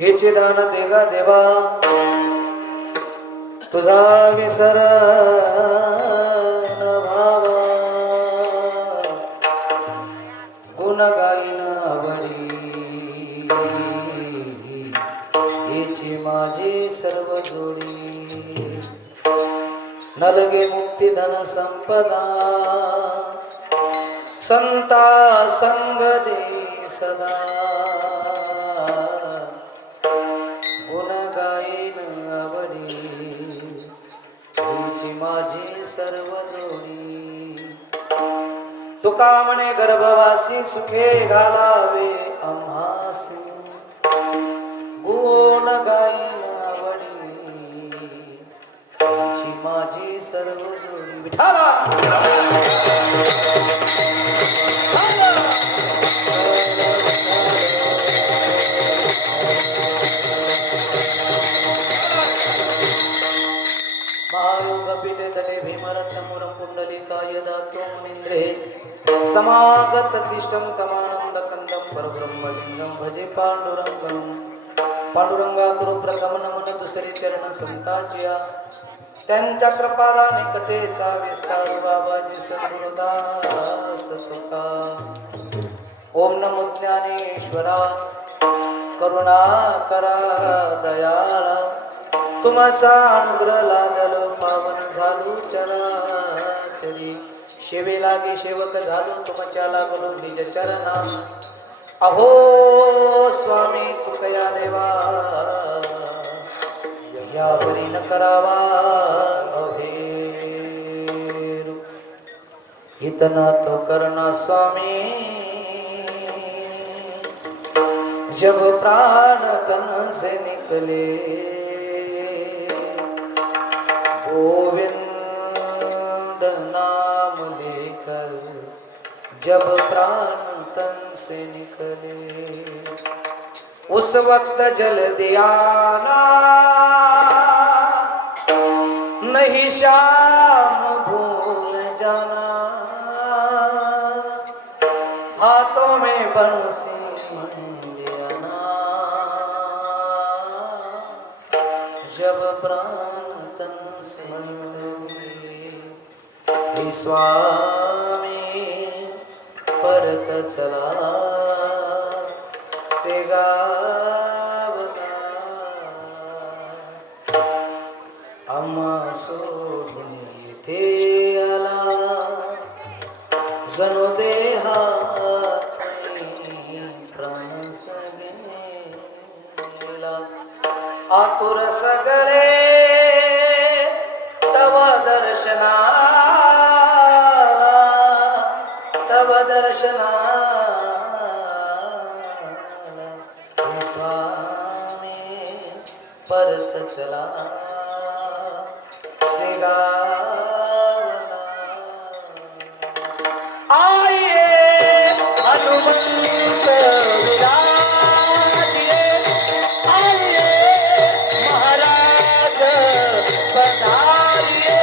हेचे दान देगा देवा, तुझा विसर न भावा. गुण गाईन आवडी, हेची माझी सर्व जोडी. नलगे मुक्ती धन संपदा, संता संग दे सदा. गुण गाईन आवडी, हीची माझी सर्व जोडी. तुका म्हणे गर्भवासी सुखे घालावे आम्हासी. गुण गाईन आवडी, हीची माझी सर्व जोडी. विठाला महायोग पीठे तटे भीमरत्न मुरम पुंडलिकाय दातो मुनींद्रे. समागत तिष्ठं तमानंद कंदं परब्रह्मलिंगं भजे पांडुरंगं. पांडुरंगा करू प्रथम नमन दुसरे चरण संतांच्या. त्यांच्या कृपादाने कथेचा विस्तार बाबाजी सद्गुरुदास तुका. ओम नमो ज्ञानेश्वरा, करुणा करा दयाळा. तुमचा अनुग्रह लादलो पावन झालो चराचरी. शेवे लागे सेवक झालो तुमच्या लागलो निज चरणा. अहो स्वामी तुकया देवा, यावरी न करावा अभेरू. इतना तो करना स्वामी, जब प्राण तन से निकले. गोविंद नाम लेकर जब प्राण तन से निकले. उस वक्त जल दिया ना, नहीं शाम भूल जाना. हाथों में बंसी लिया ना, जब प्राण तन से निकले. हे स्वामी परत चला से गावला. आम्हा सोडून येथे आला, जणू देहात प्राण सगेला. आतुर सगळे तव दर्शनाला, तव दर्शनाला. हे स्वामी परत चला से गावला. आइए हनुमंत विराजिए, आइए महाराज पधारिए.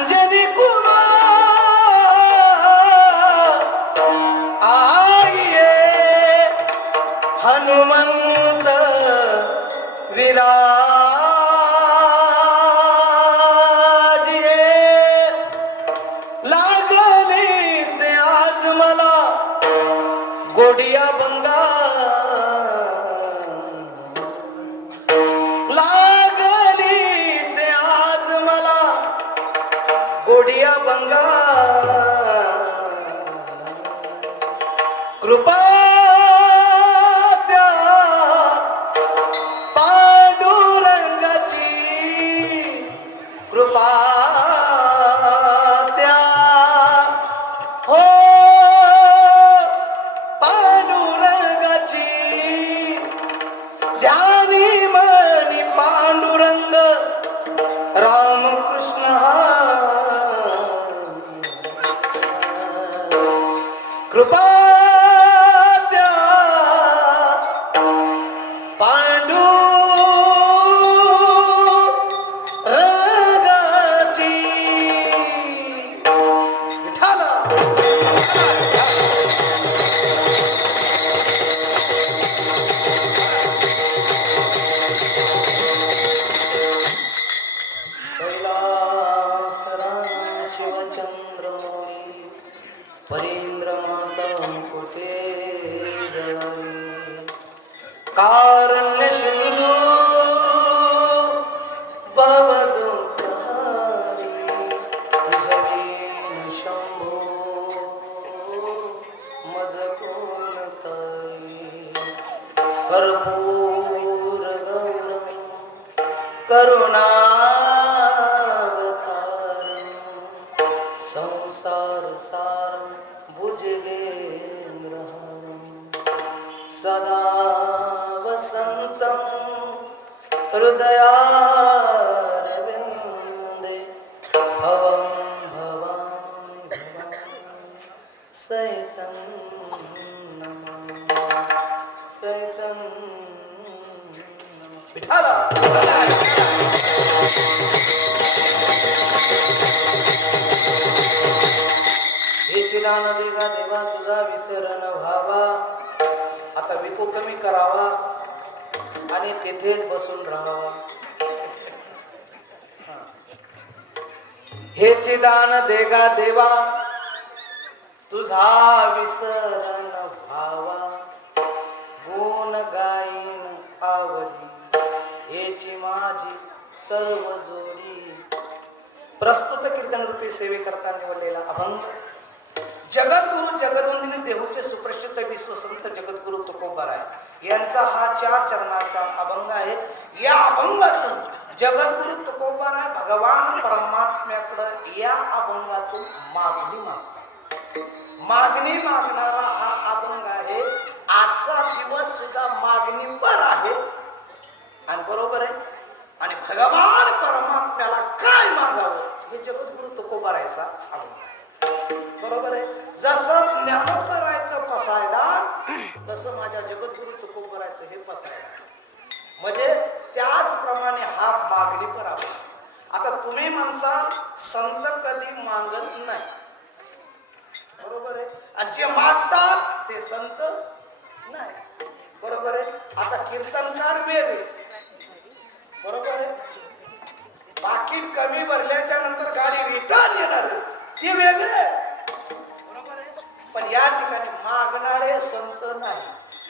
अंजनी कुमार आइए हनुमंत विराजिए लागली से आज मला गोडिया बंगा लागली से आज मला गोडिया बंगा कृपा त्या पांडुरंगाची कृपा त्या हो पांडुरंगाची ध्यानी मनी पांडुरंग रामकृष्ण कृपा त्या पांडुरंगाची विठ्ठल कैलासराम शिवचंद्रमौळी परींद्र माता कुटे जळाली कारण्य सिंधू बाबदो प्रहारी तुझवीन शंभो मज कोण तरी कर्पूर गौरम करुणावतारम संसार सारम भुजगेन्द्रहारम सदा वसंतं हृदयारविन्दे भवं भवामि भवामि सैतं नमामि सैतं नमामि विठ्ठल हे चिदान देगा देवा तुझा विसरण व्हावा आता विको कमी करावा आणि तेथेच बसून राहावा हे चिदान देगा देवा तुझा विसरण व्हावा गुण गाईन आवडी हेची माझी सर्व जोडी प्रस्तुत कीर्तन रूपी सेवे करता निवडलेला अभंग जगद्गुरु जगदवंदिनी देहूचे सुप्रसिद्ध विश्वसंत जगद्गुरु तुकोबाराय यांचा हा 4 चरणाचा अभंग आहे. या अभंगातून जगद्गुरु तुकोबाराय भगवान परमात्म्याकडे या अभंगातून मागणी मागणारा हा अभंग आहे. आजचा दिवस सुद्धा मागणीपर आहे आणि बरोबर आहे. आणि भगवान परमात्म्याला काय मागावं हे जगद्गुरु तुकोबारायचा अभंग आहे. बरोबर आहे. जसं ज्ञानोबरायचं पसायदान तसं माझ्या जगद्गुरु तुकोबरायचं हे पसायदान म्हणजे त्याचप्रमाणे हा मागणीपर अभंग. आता तुम्ही म्हणसाल संत कधी मागत नाही, बरोबर आहे. आणि जे मागतात ते संत नाही, बरोबर आहे. आता कीर्तनकार वेगळे, बरोबर आहे. पाकिट कमी भरल्याच्या नंतर गाडी रिटर्न येणार ते वेगळे, बरोबर आहे. पण या ठिकाणी मागणारे संत नाही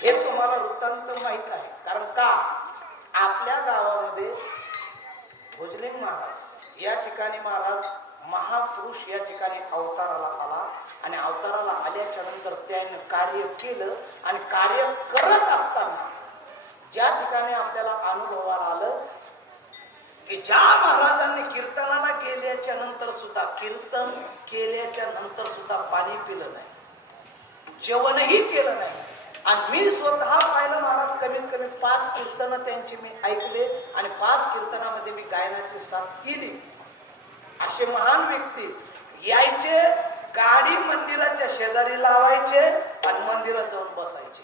हे तुम्हाला वृत्तांत माहित आहे. कारण का आपल्या गावामध्ये भोजलिंग महाराज या ठिकाणी महाराज महापुरुष या ठिकाणी अवताराला आला आणि अवताराला आल्याच्या नंतर त्याने कार्य केलं आणि कार्य करत असताना ज्या ठिकाणी आपल्याला अनुभवाला आलं की ज्या महाराजांनी कीर्तनाला गेल्याच्या नंतर सुद्धा कीर्तन केल्याच्या नंतर सुद्धा पाणी पिलं नाही, जेवणही केलं नाही. आणि मी स्वतः पाहिलं महाराज कमीत कमी 5 कीर्तन त्यांची मी ऐकले आणि 5 कीर्तनामध्ये मी गायनाची साथ केली. असे महान व्यक्ती यायचे, गाडी मंदिराच्या शेजारी लावायचे आणि मंदिरात जाऊन बसायचे.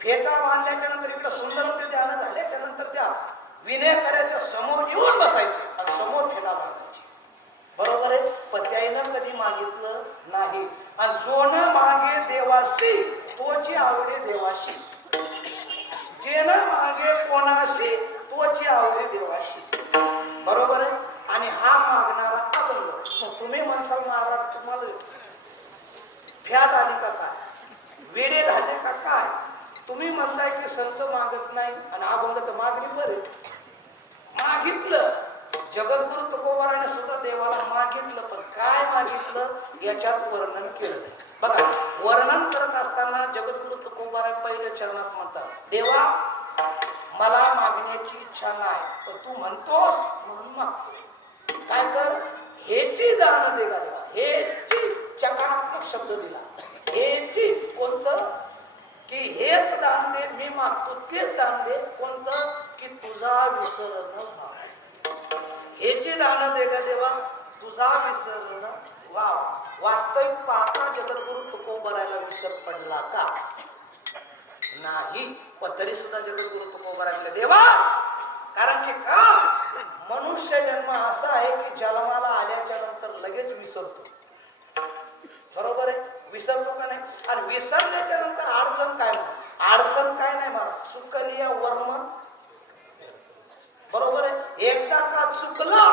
फेटा बांधल्याच्या नंतर इकडे सुंदर ते ध्यान झाल्याच्या नंतर त्या विनयकऱ्याच्या समोर येऊन बसायचे आणि समोर फेटा बांधायचे. जगद्गुरु तुकोबाराने सुद्धा देवाला मागितलं, पण काय मागितलं याच्यात वर्णन केलं नाही. बघा, वर्णन करत असताना जगद्गुरु तुकोबारा पहिल्या चरणात म्हणतात, देवा मला मागण्याची इच्छा नाही, पण तू म्हणतोस म्हणून मागतो. काय कर, हेची दान दे का देवा. हेची चकारात्मक शब्द दिला. हेची कोणतं, की हेच दान दे, मी मागतो तेच दान दे. कोणतं, की तुझा विसर न व्हावा. हेची दान दे का देवा, तुझा विसर न व्हावा. वास्तविक पाहता जगद्गुरु तुकोबाराला विसर पडला का? नाही. पण तरी सुद्धा जगद्गुरु तुकोबाराला देवा, कारण की का, मनुष्य जन्म असा आहे की जन्माला आल्याच्या नंतर लगेच विसरतो. बरोबर आहे, विसरतो का नाही? आणि विसरल्याच्या नंतर अडचण काय? अडचण काय नाही मला, चुकलिया वर्म. बरोबर आहे, एकदा का चुकला,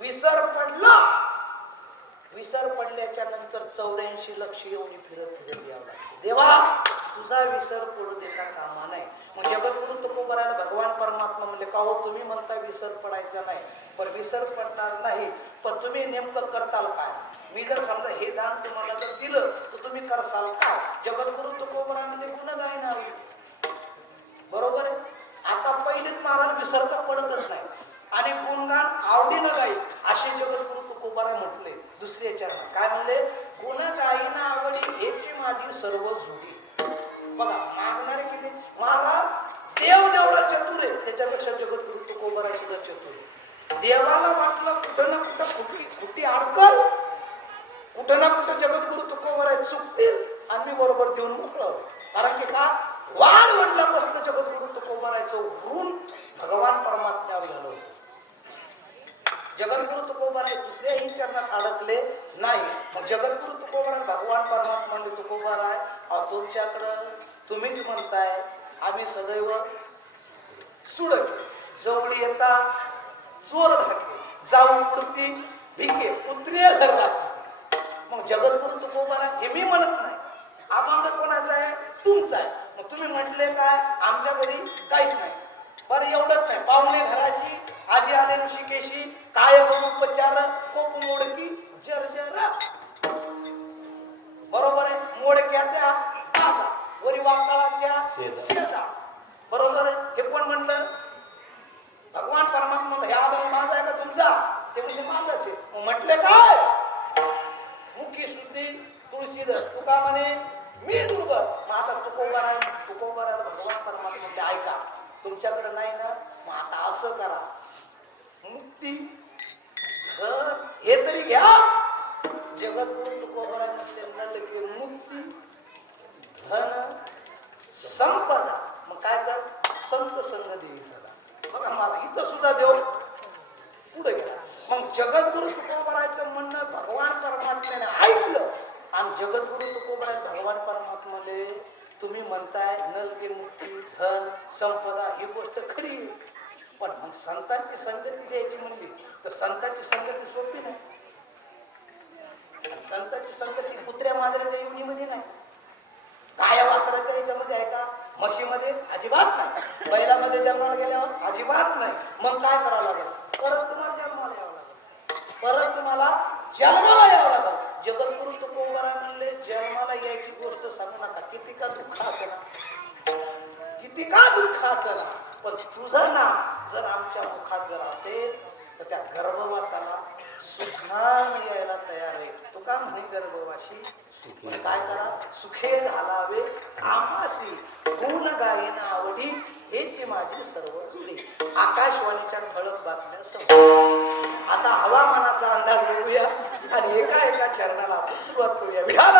विसर पडला, विसर पडल्याच्या नंतर 84 लक्ष येऊन फिरत फिरत यावं लागते. देवा तुझा विसर पडू देता कामा नाही. मग जगद्गुरु तुकोबाराला भगवान परमात्मा म्हणले, का हो तुम्ही म्हणता विसर पडायचा नाही, पण विसर पडणार नाही, पण तुम्ही नेमकं करताल काय? मी जर समजा हे दान तुम्हाला जर दिलं तर तुम्ही करसाल काय? जगद्गुरु तुकोबारा म्हणजे गुणगायना. बरोबर आहे. आता पहिलेच महाराज विसर तर पडतच नाही आणि गुणगान आवडीनं गाई, असे जगद्गुरु तुकोबारा म्हटले. दुसऱ्या चरणात काय म्हणले, गुण गायीना आवडी हेची माझी सर्व जुडी. बघा, मागणारे किती महाराज. देव जेवढा चतुर आहे त्याच्यापेक्षा जगद्गुरु तुकोबारा सुद्धा चतुर आहे. देवाला वाटलं कुठं ना कुठं खुटी अडकल, कुठं ना कुठं जगद्गुरु तुकोबारा चुकतील आणि मी बरोबर देऊन मोकळं. कारण की का, वाढ वडल्यापासून जगद्गुरु तुकोबाराचं ऋण भगवान परमात्म्यावर झालं होतं. जगद्गुरु तुकोबारा दुसऱ्याही चरणात अडकले नाही. मग जगद्गुरु तुकोबारा भगवान परमात्मा म्हणजे तुकोबारा आहे, तुमच्याकडं तुम्हीच म्हणताय आम्ही सदैव सुडके, जवळी येता चोर धाके, जाऊ पुढती भिके, पुत्रिय घर राखते. मग जगद्गुरु तुकोबारा हे मी म्हणत नाही, अभंग कोणाचा आहे, तुमचा आहे. मग तुम्ही म्हटले काय, आमच्या घरी काहीच नाही. बरं एवढंच नाही, पाहुणे घराशी आजी आले ऋषिकेशी, काय करू उपचार, कोप मोडकी जर्जरा. बरोबर आहे, मोडक्या त्या कासा, वरी वाकाळाच्या शेजा. बरोबर आहे. हे कोण म्हटलं, भगवान परमात्मा. हे अभंग माझा आहे का तुमचा? ते म्हणजे माझाच आहे. मग म्हटले काय, मुखी शुद्धी तुळशीधर, तुका म्हणे मी दुर्बल. मग आता तुकोबाराला भगवान परमात्मा म्हणजे ऐका, तुमच्याकडे नाही ना, मग आता असं करा, मुक्ती घर हे तरी घ्या. जगद्गुरु तुकोबारा म्हटले मुक्ती धन संपदा. मग काय कर, संत संग देई सदा. बघा मला इथं सुद्धा देव पुढे गेला. मग जगद्गुरु तुकोबाराचं म्हणणं भगवान परमात्म्याने ऐकलं आणि जगद्गुरु तुकोबारा भगवान परमात्माले तुम्ही म्हणताय नलके मुक्ती धन संपदा ही गोष्ट खरी, पण मग संतांची संगती द्यायची म्हणली तर संतांची संगती सोपी नाही. संतांची संगती कुत्र्या मांजराच्या योनीमध्ये नाही, गाया वासराच्या याच्यामध्ये आहे का, म्हशीमध्ये अजिबात नाही, बैलामध्ये जन्माला गेल्यावर अजिबात नाही. मग काय करावं लागेल, परत तुम्हाला जन्माला यावं लागेल, परत तुम्हाला जन्माला यावं लागेल. जगद्गुरु तुकोबारा म्हणले जन्माला यायची गोष्ट सांगू नका, किती का दुःख असेना, किती का दुःख असेना, पण तुझं नाम जर आमच्या मुखात जर असेल तर त्या गर्भवासाला सुखान यायला तयार आहे. तू का म्हणे गर्भवासी काय करा, सुखे घालावे आमासी, गुण गायीना आवडी हेची माझी सर्व जुडी. आकाशवाणीच्या ठळक बातम्या संपल्या. आता हवामानाचा अंदाज बघूया आणि एका चरणाला आपण सुरुवात करूया. विठाल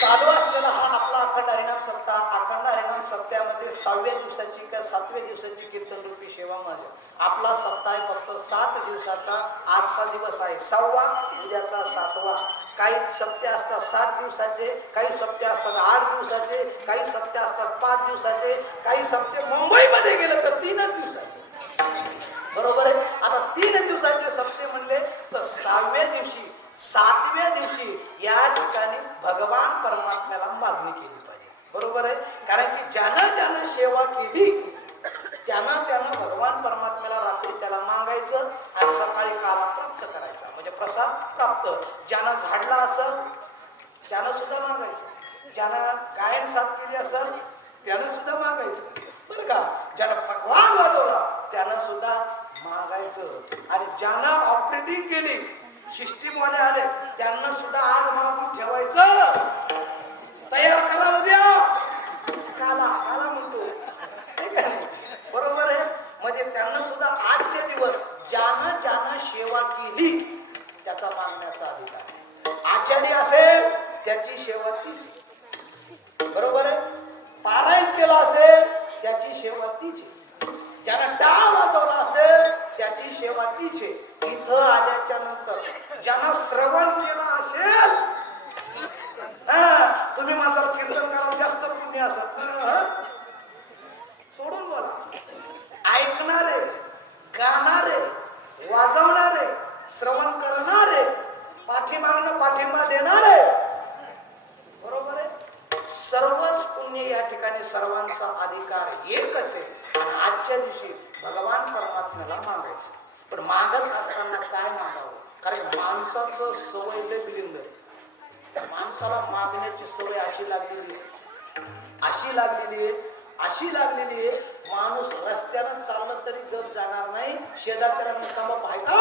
चालू असलेला हा आपला अखंड हरिनाम सप्ताह. अखंड हरिनाम सप्त्यामध्ये 6व्या दिवसाची का 7व्या दिवसाची कीर्तन रूपी सेवा माझ्या. आपला सप्ताह आहे फक्त 7 दिवसाचा. आजचा दिवस आहे 6वा, उद्याचा 7वा. काही सप्ते असतात 7 दिवसाचे, काही सप्ते असतात 8 दिवसाचे, काही सप्ते असतात 5 दिवसाचे, काही सप्ते मुंबईमध्ये गेलं तर 3 दिवसाचे. बरोबर आहे. आता 3 दिवसाचे सप्ते म्हणले तर 6व्या दिवशी 7व्या दिवशी या ठिकाणी भगवान परमात्म्याला मागणी केली पाहिजे. बरोबर आहे. कारण की ज्यानं ज्यानं सेवा केली त्यानं भगवान परमात्म्याला रात्रीच्याला मागायचं आणि सकाळी काल प्राप्त करायचा, म्हणजे प्रसाद प्राप्त. ज्यानं झाडला असेल त्यानं सुद्धा मागायचं, ज्यानं गायन साथ केली असेल त्यानं सुद्धा मागायचं, बरं का. ज्यानं पकवान वाजवला त्यानं सुद्धा मागायचं, आणि ज्यानं ऑपरेटिंग केली सिस्टीमवाले आले त्यांना सुद्धा आज मागून ठेवायचं. तयार करा उद्या काला काला म्हणतो, ठीक आहे, बरोबर आहे. म्हणजे त्यांना सुद्धा आजचे दिवस ज्यानं सेवा केली त्याचा मागण्याचा अधिकार. आचार्य असेल त्याची सेवा तीच, बरोबर आहे. पारायण केलं असेल त्याची सेवा तीच, ज्यानं टाळ वाजवला असेल त्याची सेवा तीच. इथं आल्याच्या नंतर ज्यानं श्रवण केलं असेल, तुम्ही माझं कीर्तन करायला जास्त पुण्य असत, सोडून बोला. ऐकणारे, गाणारे, वाजवणारे, श्रवण करणारे, पाठीमागणं पाठिंबा देणारे, बरोबर आहे. सर्वच पुण्य या ठिकाणी सर्वांचा अधिकार एकच आहे. आणि आजच्या दिवशी भगवान परमात्म्याला मागायचं. पण मागत असताना काय मागावं, कारण माणसाचं सवय लय बिलिंदर. माणसाला मागण्याची सवय अशी लागलेली आहे, माणूस रस्त्यानं चाललं तरी गप जाणार नाही. शेजारच्याला म्हणता बायका,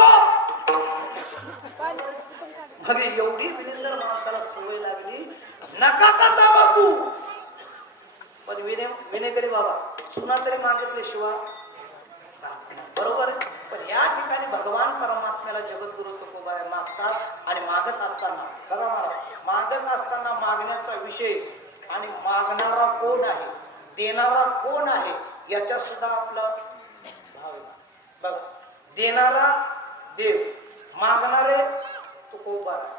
मग एवढी बिलिंदर माणसाला सवय लागली. नका का तंबाखू, पण विनेकरी बाबा सुना तरी मागितले शिवाय राहत नाही, बरोबर आहे. पण या ठिकाणी भगवान परमात्म्याला जगद्गुरु तुकोबाराय मागतात. आणि मागत असताना बघा महाराज, मागत असताना मागण्याचा विषय आणि मागणारा कोण आहे, देणारा कोण आहे याच्या सुद्धा आपलं भाव आहे. बघा, देणारा देव, मागणारे तुकोबाराय.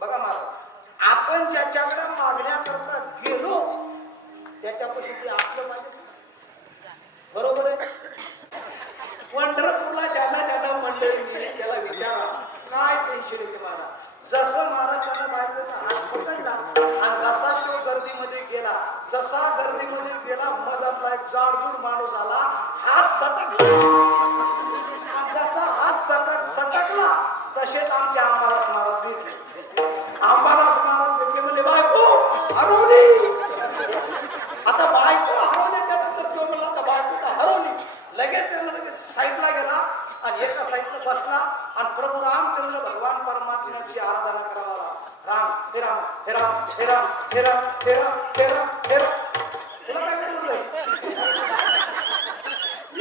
बघा महाराज, आपण ज्याच्याकडे मागण्याकरता गेलो त्याच्यापाशी ते असलं पाहिजे, बरोबर आहे. पंढरपूरला ज्यांना मंडळी त्याला विचारा काय टेन्शन येते महाराज. जसं महाराजांना बायकोचा हात पकडला आणि जसा तो गर्दीमध्ये गेला, मधातला एक जाडजूड माणूस आला, हात सटकला, जसा हात सटकला तसेच आमच्या अंबादास महाराज भेटले. अंबादास महाराज भेटले, म्हणले बायको हरवली. आता बायको हरवली, त्यानंतर तो म्हणला आता बायको तर हरवली. लगेच साईडला गेला आणि एका साईडला बसला आणि प्रभू रामचंद्र भगवान परमात्म्याची आराधना करायला लागला. राम हे राम हे राम हे राम हे राम हे राम हे राम हे राम. तुला काय गडबड झाली?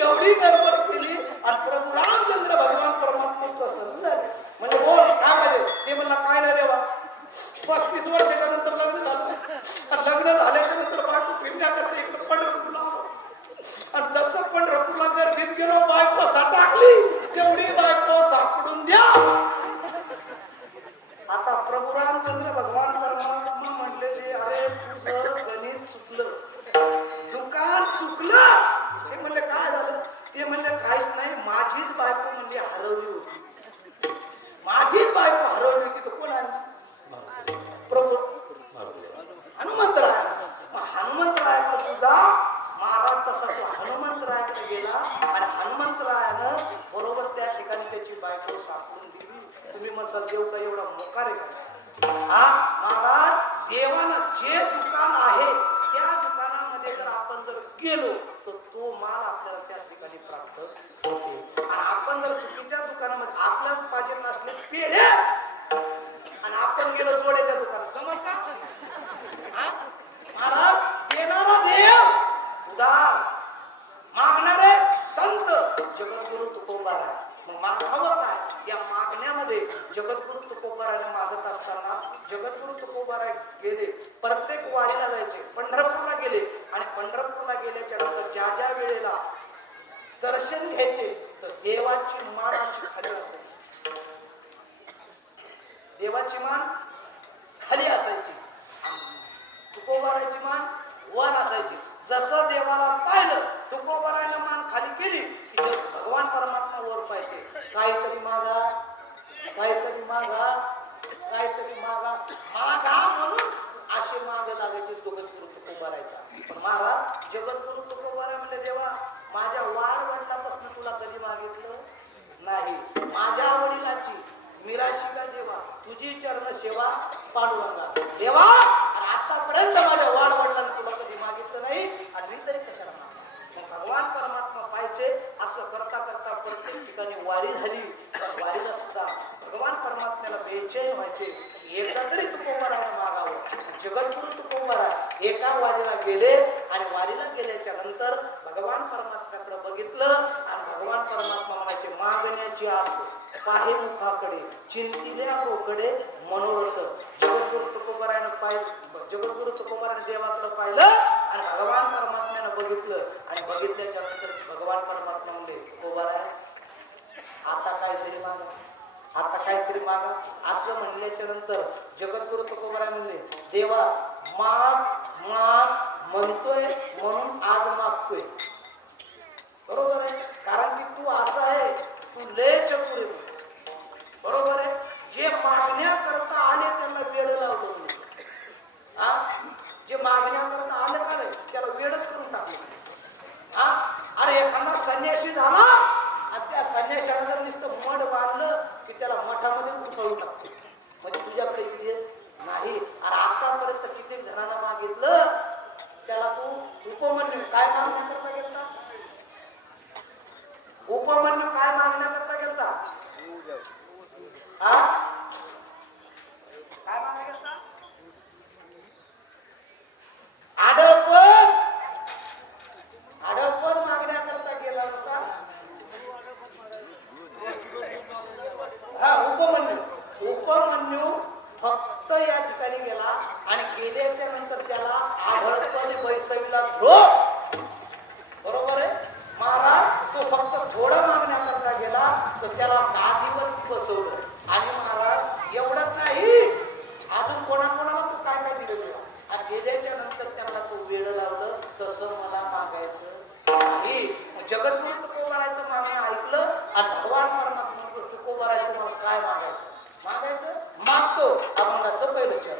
एवढी गडबड केली आणि प्रभू रामचंद्र भगवान परमात्मा प्रसन्न झाले. म्हणजे बोल काय पाहिजे ते, म्हणला काय नाही देवा. 35 वर्षाच्या नंतर लग्न झालं आणि लग्न झाल्याच्या नंतर बायको फिरण्याकरता इकडे पंढरपूरला आलो. आणि जसं पंढरपूरला गर्दीत गेलो, बायको टाकली, तेवढी बायको सापडून द्या. आता प्रभू रामचंद्र भगवान परमात्मा म्हणलेले, अरे तुझं गणित चुकलं, दुकान चुकलं. ते म्हणले काय झालं? ते म्हणले काहीच नाही, माझीच बायको म्हणजे हरवली होती, माझीच बायको हरवली होती. तर कोण आहे? प्रभू हनुमंतराय. हनुमंतरायाकडे तुझा महाराज, तसा तो हनुमंतरायाकडे गेला आणि हनुमंतरायानं बरोबर त्या ठिकाणी त्याची बायको सापडून दिली. तुम्ही म्हणसाल देव का एवढा मोकार आहे का? हा महाराज, देवानं जे दुकान आहे त्या दुकानामध्ये जर आपण जर गेलो तर तो माल आपल्याला त्या ठिकाणी प्राप्त होते. आणि आपण जर चुकीच्या दुकानामध्ये आपल्याला पाहिजे नसले पेढे आणि आपण गेलो जोड्याच्या दुकानात, जमल का? महाराज, देणारा देव उदार, मागणारे संत जगद्गुरु तुकोबाराय. मग मागावं काय? या मागण्यामध्ये जगद्गुरु तुकोबारायने मागत असताना जगद्गुरु तुकोबाराय गेले, प्रत्येक वारीला जायचे, पंढरपूरला गेले. आणि पंढरपूरला गेल्याच्या नंतर ज्या ज्या वेळेला दर्शन घ्यायचे तर देवाची मान अशी खाली असायची, देवाची मान खाली असायची, तुकोबारायची मान वर असायची. जसं देवाला पाहिलं तुकोबारायनं मान खाली केली की भगवान परमात्मा वर पाहिजे. काहीतरी मागा, काहीतरी मागा, काहीतरी मागा, मागा म्हणून असे माग लागायचे जगद्गुरु तुकोबारायचा. पण महाराज जगद्गुरु तुकोबाराय म्हणले, देवा माझ्या वाडवडिलापासून तुला कधी मागितलं नाही. माझ्या वडिलाची मिराशी का देवा, तुझी चरण सेवा पांडुरंगा. देवा आतापर्यंत माझ्या वाडवडिलांनी तुला कधी मागितलं नाही आणि मी तरी कशाला मागणार. मग भगवान परमात्मा पाहिजे. असं करता करता प्रत्येक ठिकाणी वारी झाली. तर वारीला सुद्धा भगवान परमात्म्याला बेचैन व्हायचे. एकदा तरी तुकोबारायला मागावं. जगद्गुरु तुकोबाराय एका वारीला गेले आणि वारीला गेल्याच्या नंतर भगवान परमात्म्याकडे बघितलं आणि भगवान परमात्मा म्हणायचे, मागण्याची आस पाहे मुखाकडे, चिंतिल्या रोकडे मनोरथ. जगद्गुरु तुकोबारायने देवाकडे पाहिलं आणि भगवान परमात्म्यानं बघितलं आणि बघितल्याच्या नंतर भगवान परमात्मा म्हणले, तुकोबाराय आता काहीतरी मागा, आता काहीतरी मागा. असं म्हणल्याच्या नंतर जगद्गुरु तुकोबाराय म्हणले, देवा माग माग म्हणतोय म्हणून आज मागतोय. बरोबर आहे, कारण की तू असा आहे, तू लय चतुर आहे. बरोबर आहे, जे मागण्या करता आले त्यांना वेड लावलं. जे मागण्या करता आलं का नाही त्याला वेडच करून टाकलं. अरे एखादा संन्यासी झाला आणि त्या संन्याशाला जर नुसतं मठ बांधलं की त्याला मठामध्ये गुंतवून टाकतो. म्हणजे तुझ्याकडे येते नाही. अरे आतापर्यंत कित्येक जणांना मागितलं, त्याला तू उपमन्यू काय मागण्या करता गेलता? उपमन्यू काय मागण्या करता गेलता? काय मागण्या गेलता? आडपद मागण्या करता गेला होता. उपमन्यू फक्त या ठिकाणी गेला आणि गेल्याच्या नंतर त्याला आढळपद बैसविला धो. बरोबर आहे, महाराज तो फक्त थोडं मागण्या करता गेला तर त्याला गादीवरती बसवलं. आणि महाराज एवढंच नाही, अजून कोणाकोणाला तो काय काय दिलं गेला आणि गेल्याच्या नंतर त्यांना तो वेड लावलं. तसं मला मागायचं नाही. जगद्गुरु तुकोबारायचं मागणं ऐकलं आणि भगवान परमात्मा तुकोबाराय तुम्हाला काय मागायचं? मागतो अभंगाचं पहिलं चरण.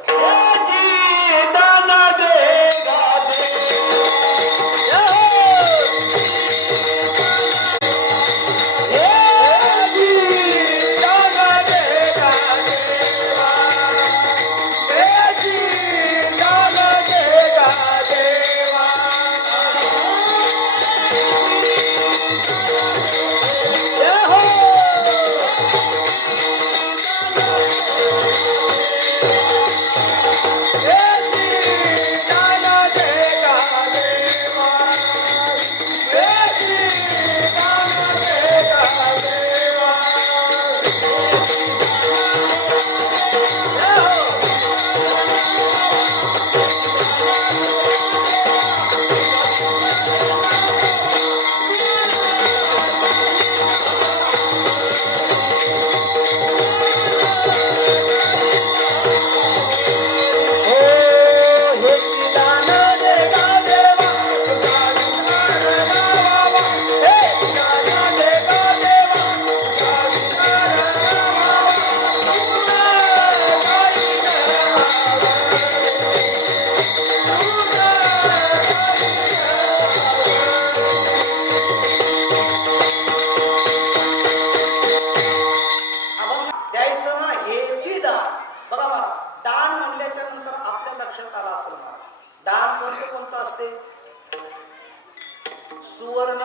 सुवर्ण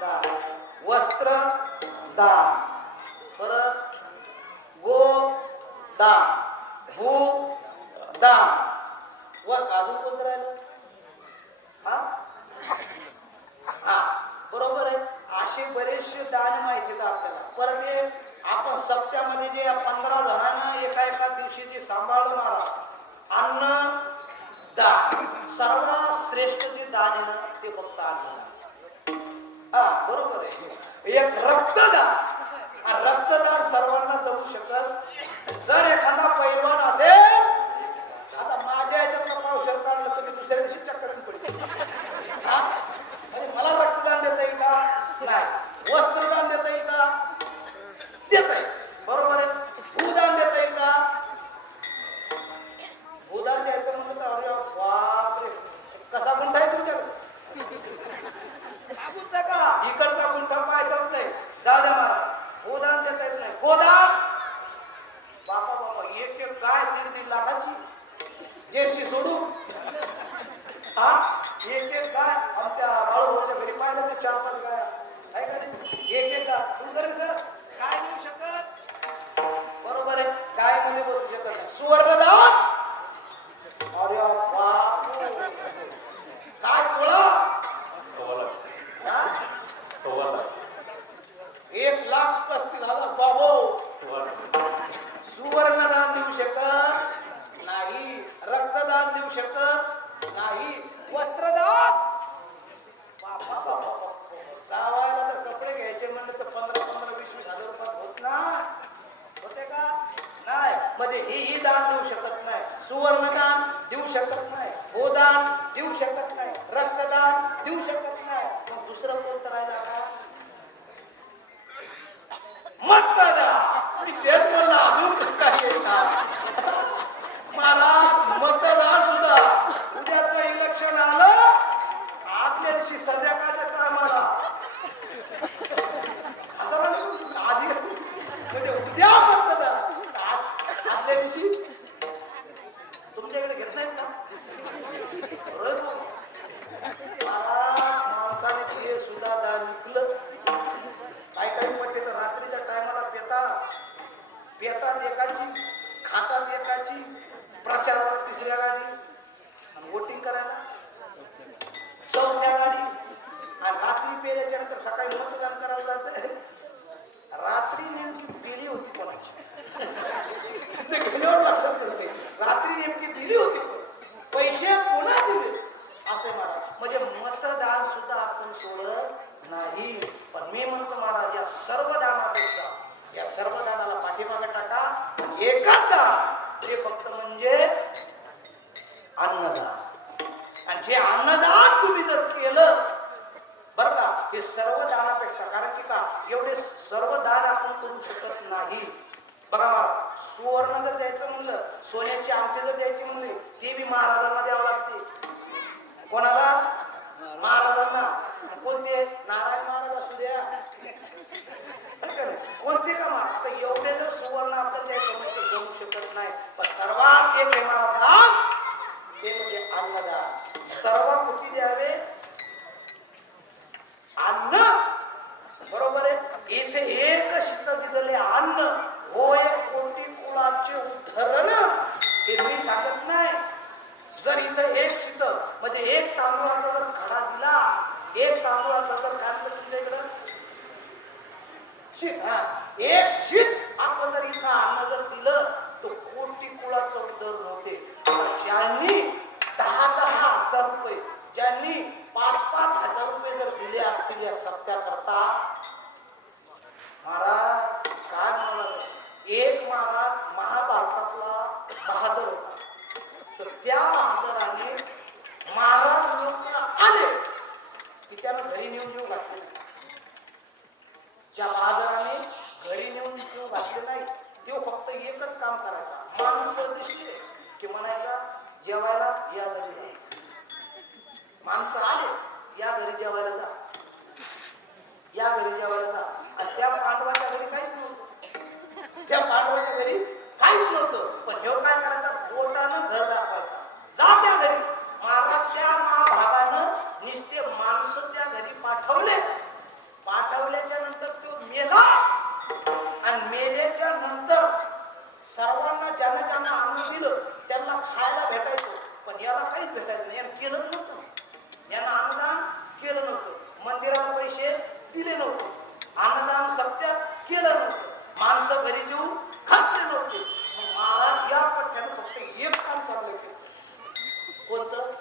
दान, वस्त्र दान, परत गो दान, भूक दान, व अजून कोणतं राहिलं? हा बरोबर आहे. असे बरेचसे दान माहिती आपल्याला. परत आपण सप्त्यामध्ये जे 15 जणांना एका दिवशी जे सांभाळलं महाराज, अन्न दान सर्वात श्रेष्ठ जे दान आहे ना ते फक्त अन्नदान. बरोबर आहे. एक रक्तदान, रक्तदान सर्वांना जमू शकत. जर एखादा पैलवान असेल, आता माझ्या ह्याच्यातला पावशेर काढलं तर मी दुसऱ्या दिवशी चक्करून पडली. आणि मला रक्तदान देता येईल का? नाही. वस्त्रदान देता येईल का? देता येईल. बरोबर आहे. भूदान देता येईल का? भूदान द्यायचं म्हणलं तर अरे बापरे, कसा गुंठा आहे तुमच्याकडे? एक एक गाय आमच्या बाळूभाऊच्या घरी पाहिलं ते 4-5 गाया आहे का नाही, एक एक गाय कुलकर्णी सर काय देऊ शकत, बरोबर आहे, गाय मध्ये बसू शकत नाही. सुवर्णदान, अरे बाप, काय तुळा 1,35,000 बाबो. सुवर्णदान देऊ शकत नाही, रक्तदान देऊ शकत नाही, वस्त्रदान, बाबा बाबा बाबा, जावायला तर कपडे घ्यायचे म्हणलं तर 15-20,000 रुपयात होत ना, होते का नाही, म्हणजे ही दान देऊ शकत नाही, सुवर्णदान देऊ शकत नाही, गोदान देऊ शकत नाही, रक्तदान देऊ शकत नाही, मग दुसरं कोणतं राहिलं का, मतदान. मी तेच म्हणलं अजून कसं काय येणार महाराज, मतदान सुद्धा उद्याचं इलेक्शन आलं आदल्या दिवशी संध्याकाळच्या टायमाला हसायला नको तुम्ही, आधी म्हणजे उद्या मतदान आदल्या दिवशी तुमच्या इकडे घेत नाहीत का, माणसाने ते सुद्धा दान विकलं. काही पट्टे तर रात्रीच्या टायमाला पेतात एकाची, खातात एकाची, प्रचाराला 3ऱ्या गाडी आणि वोटिंग करायला 4थ्या गाडी, आणि रात्री पेल्याच्या नंतर सकाळी मतदान करायला जाते. रात्री नेमकी दिली होती कोणाची तिथे गेल्यावर लक्षात येते, रात्री नेमकी दिली होती, पैसे कोणा दिले असे महाराज. म्हणजे मतदान सुद्धा आपण सोडत नाही. पण मी म्हणतो महाराज, या सर्व दानापेक्षा या सर्व दानाला पाठीमागे टाका, एकच दान ते फक्त म्हणजे अन्नदान. आणि जे अन्नदान तुम्ही जर केलं बरं का, हे सर्व दानापेक्षा, कारण की का एवढे सर्व दान आपण करू शकत नाही. बघा महाराज, सुवर्ण जर द्यायचं म्हणलं, सोन्याची आमटे जर द्यायची म्हणली, ते बी महाराजांना द्यावं लागते. कोणाला, महाराजांना. कोणते, नारायण महाराज असू द्या, कोणते का महाराज, आता एवढे जर सुवर्ण आपल्याला द्यायचं म्हणजे जमू शकत नाही. पण सर्वात एक आहे महाराज, ते म्हणजे अन्नदान. सर्वाकृती द्यावे अन्न, बरोबर आहे. इथे एक शीत दिलेले अन्न, हो 1 कोटी कुळाचे उद्धरण, हे मी सांगत नाही. जर इथं एक शीत म्हणजे एक तांदूळाचा जर खडा दिला, एक तांदूळाचा जर काय म्हणतात तुमच्या इकडं शीत, एक शीत आपण जर इथं अन्न जर दिलं तर कोटी कुळाचं उद्धरण होते. आता ज्यांनी 10,000 रुपये, ज्यांनी 5,000 रुपये जर दिले असतील या सत्या करता, महाराज काय म्हणाला, एक महाराज महाभारतातला बहादर होता, तर त्या बहादराने महाराज लोक आले की त्यानं घरी नेऊन जेव घातले नाही. त्या बहादराने घरी नेऊन जेव घातले नाही, तो फक्त एकच काम करायचा, माणसं दिसले की म्हणायचा जेवायला या घरी जा, माणसं आले या घरी जेवायला जा, या घरी जेवायला जा. आणि त्या पांडवाच्या घरी काहीच नव्हतं, त्या पांडवाच्या घरी काहीच नव्हतं, पण हे काय करायचा, बोटानं घर दाखवायचा, जा त्या घरी. महाराज त्या महाभागानं निस्ते माणसं त्या घरी पाठवले, पाठवल्याच्या नंतर तो मेला, आणि मेल्याच्या नंतर सर्वांना ज्यांना ज्यांना अन्न दिलं त्यांना खायला भेटायचं, पण याला काहीच भेटायचं नाही, यानं केलंच नव्हतं, यानं अन्नदान केलं नव्हतं, मंदिराला पैसे दिले नव्हते, अन्नदान सत्यात केलं नव्हतं, माणसं घरी जेवून घातले नव्हते. महाराज या पठ्ठ्यानं फक्त एक काम चाललं केलं, कोणतं,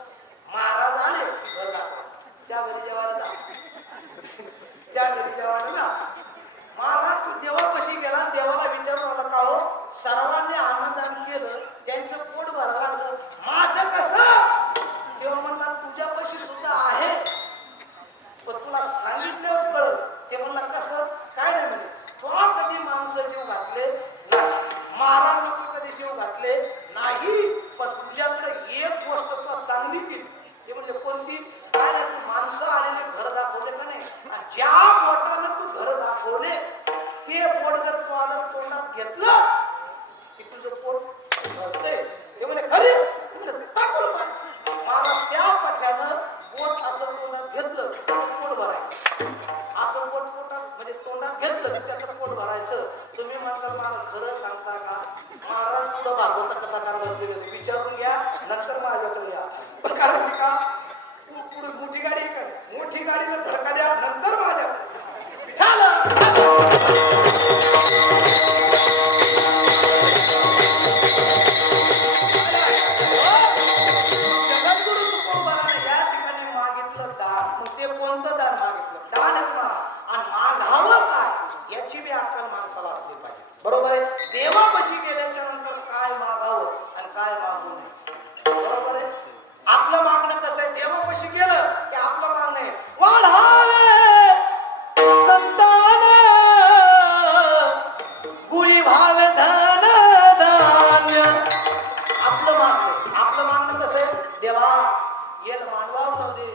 दे,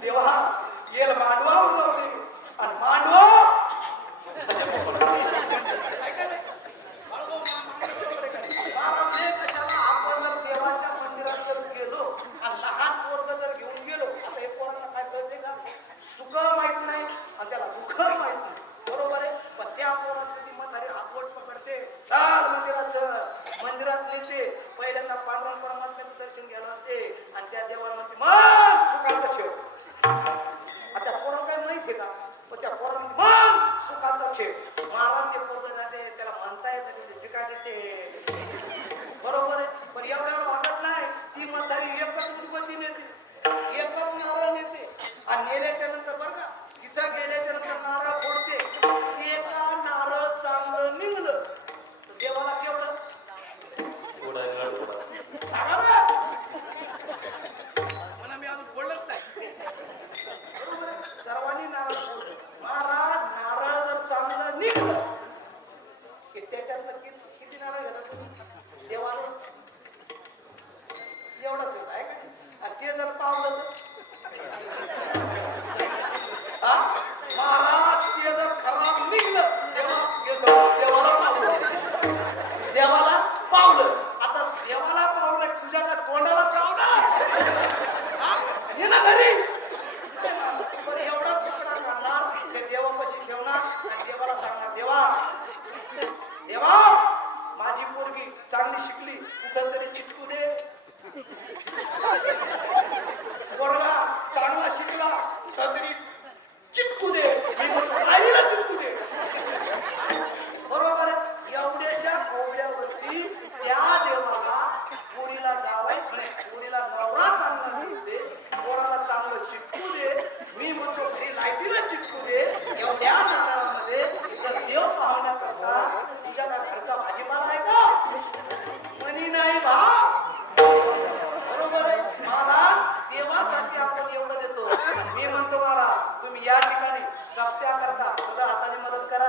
देवा येल मांडवावर जाऊ दे, आणि मांडवा महाराज हे कशाला, आपण जर देवाच्या मंदिरात जर गेलो आणि लहान पोरग जर घेऊन गेलो, आता हे पोरांना काय कळते का, सुख माहित नाही आणि त्याला दुःख माहित नाही, बरोबर आहे. पण त्या पोराचं ती म्हातारी हातबोट पकडते, चाल मंदिरात नेते, पहिल्यांदा पांडुरंग परमात्म्याचं दर्शन घ्यायला होते आणि त्या देवाला म्हणते मन सुखाचं ठेव. आता पोराला काय माहित आहे का, पण त्या पोराला म्हणते मन सुखाचं ठेव. महाराज ते पोरग जाते, त्याला म्हणता येतं ठिकाण देते, बरोबर आहे. पण एवढ्यावर वागत नाही, ती म्हातारी एकच उदबत्ती नेते, एकच नारळ नेते आणि नेल्याच्या नंतर बरं का, तिथं गेल्याच्या नंतर नारळ फोडते, ते का नारळ चांगलं निघलं तर देवाला केवढं सांगा ना, मला मी अजून बोलत नाही, बरोबर आहे. सर्वांनी नारळ फोडलं, महाराज नारळ जर चांगलं निघलं की त्याच्यातलं किती नारळ घेतात तुम्ही देवाला, एवढंच येत आहे का, आणि ते जर पावलं तर महाराज ते जर खराब निघलं, देवाला पावलं. आता देवाला पावलं, तुझ्या का कोणाला चावणार ये ना घरी, पण एवढा तुकडा करणार, ते देवापाशी ठेवणार आणि देवाला सांगणार, देवा माझी पोरगी चांगली शिकली, कुठं तरी चिटकू दे, पोरगा चांगला शिकला कुठं तरी चिटकू दे, मी म्हणतो आईला चिटकू दे, बरोबर आहे. एवढ्याशा कोबड्यावरती त्या देवाला पोरीला जावाय नाही, पोरीला नवरा चांगला मिळू दे, पोराला चांगलं चिटकू दे, मी म्हणतो घरी लाईटीला चिटकू दे, एवढ्या नारळामध्ये जर देव पाहण्याकरता तुझ्या काय घरचा भाजीपाला आहे का, मनी नाही बरोबर आहे. महाराज देवासाठी आपण एवढं देतो, मी म्हणतो महाराज तुम्ही या ठिकाणी सप्त्या करता सदा हाताने मदत करा.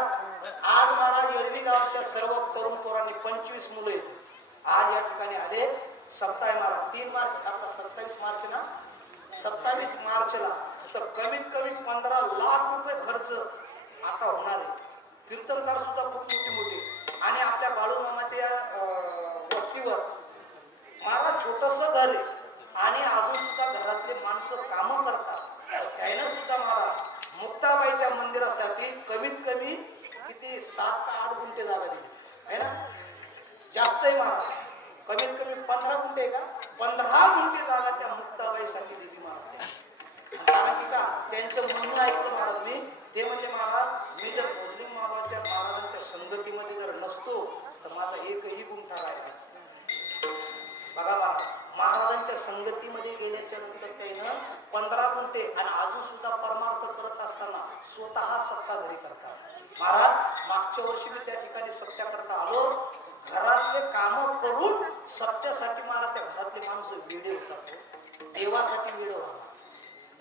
आज महाराज येळवी गावातल्या सर्व तरुण पोरांनी 25 मुलं आहेत, आज या ठिकाणी आले. सप्ताह महाराज 3 मार्च आपला 27 मार्च ना, 27 मार्चला तर कमीत कमी 15 लाख रुपये खर्च आता होणार आहे. कीर्तनकार सुद्धा खूप मोठे मोठे, आणि आपल्या बाळूमामाच्या वस्तीवर महाराज छोटस घर आहे आणि अजून सुद्धा घरातले माणसं कामं करतात. त्यानं सुद्धा महाराज मुक्ताबाईच्या मंदिरासाठी कमीत कमी किती 7 का 8 गुंठे जागा दिली आहे ना, जास्त आहे महाराज, कमीत कमी 15 गुंठे आहे का, 15 गुंठे जागा त्या मुक्ताबाईसाठी दिली महाराज. कारण की का त्यांचं म्हणणं ऐकलं महाराज मी, ते म्हणजे महाराज मी जर भोजलिंग महाराजांच्या संगतीमध्ये जर नसतो तर माझा एकही गुंठा राहिला नसता. बघा महाराजांच्या संगतीमध्ये गेल्याच्या नंतर त्यानं 15 गुंठे आणि अजून सुद्धा परमार्थ करत असताना स्वतः सप्ताह घरी करतात. महाराज मागच्या वर्षी मी त्या ठिकाणी सप्त्या करता आलो, घरातले काम करून सप्त्यासाठी महाराज त्या घरातले माणसं वेडे होतात. देवासाठी वेळ व्हा,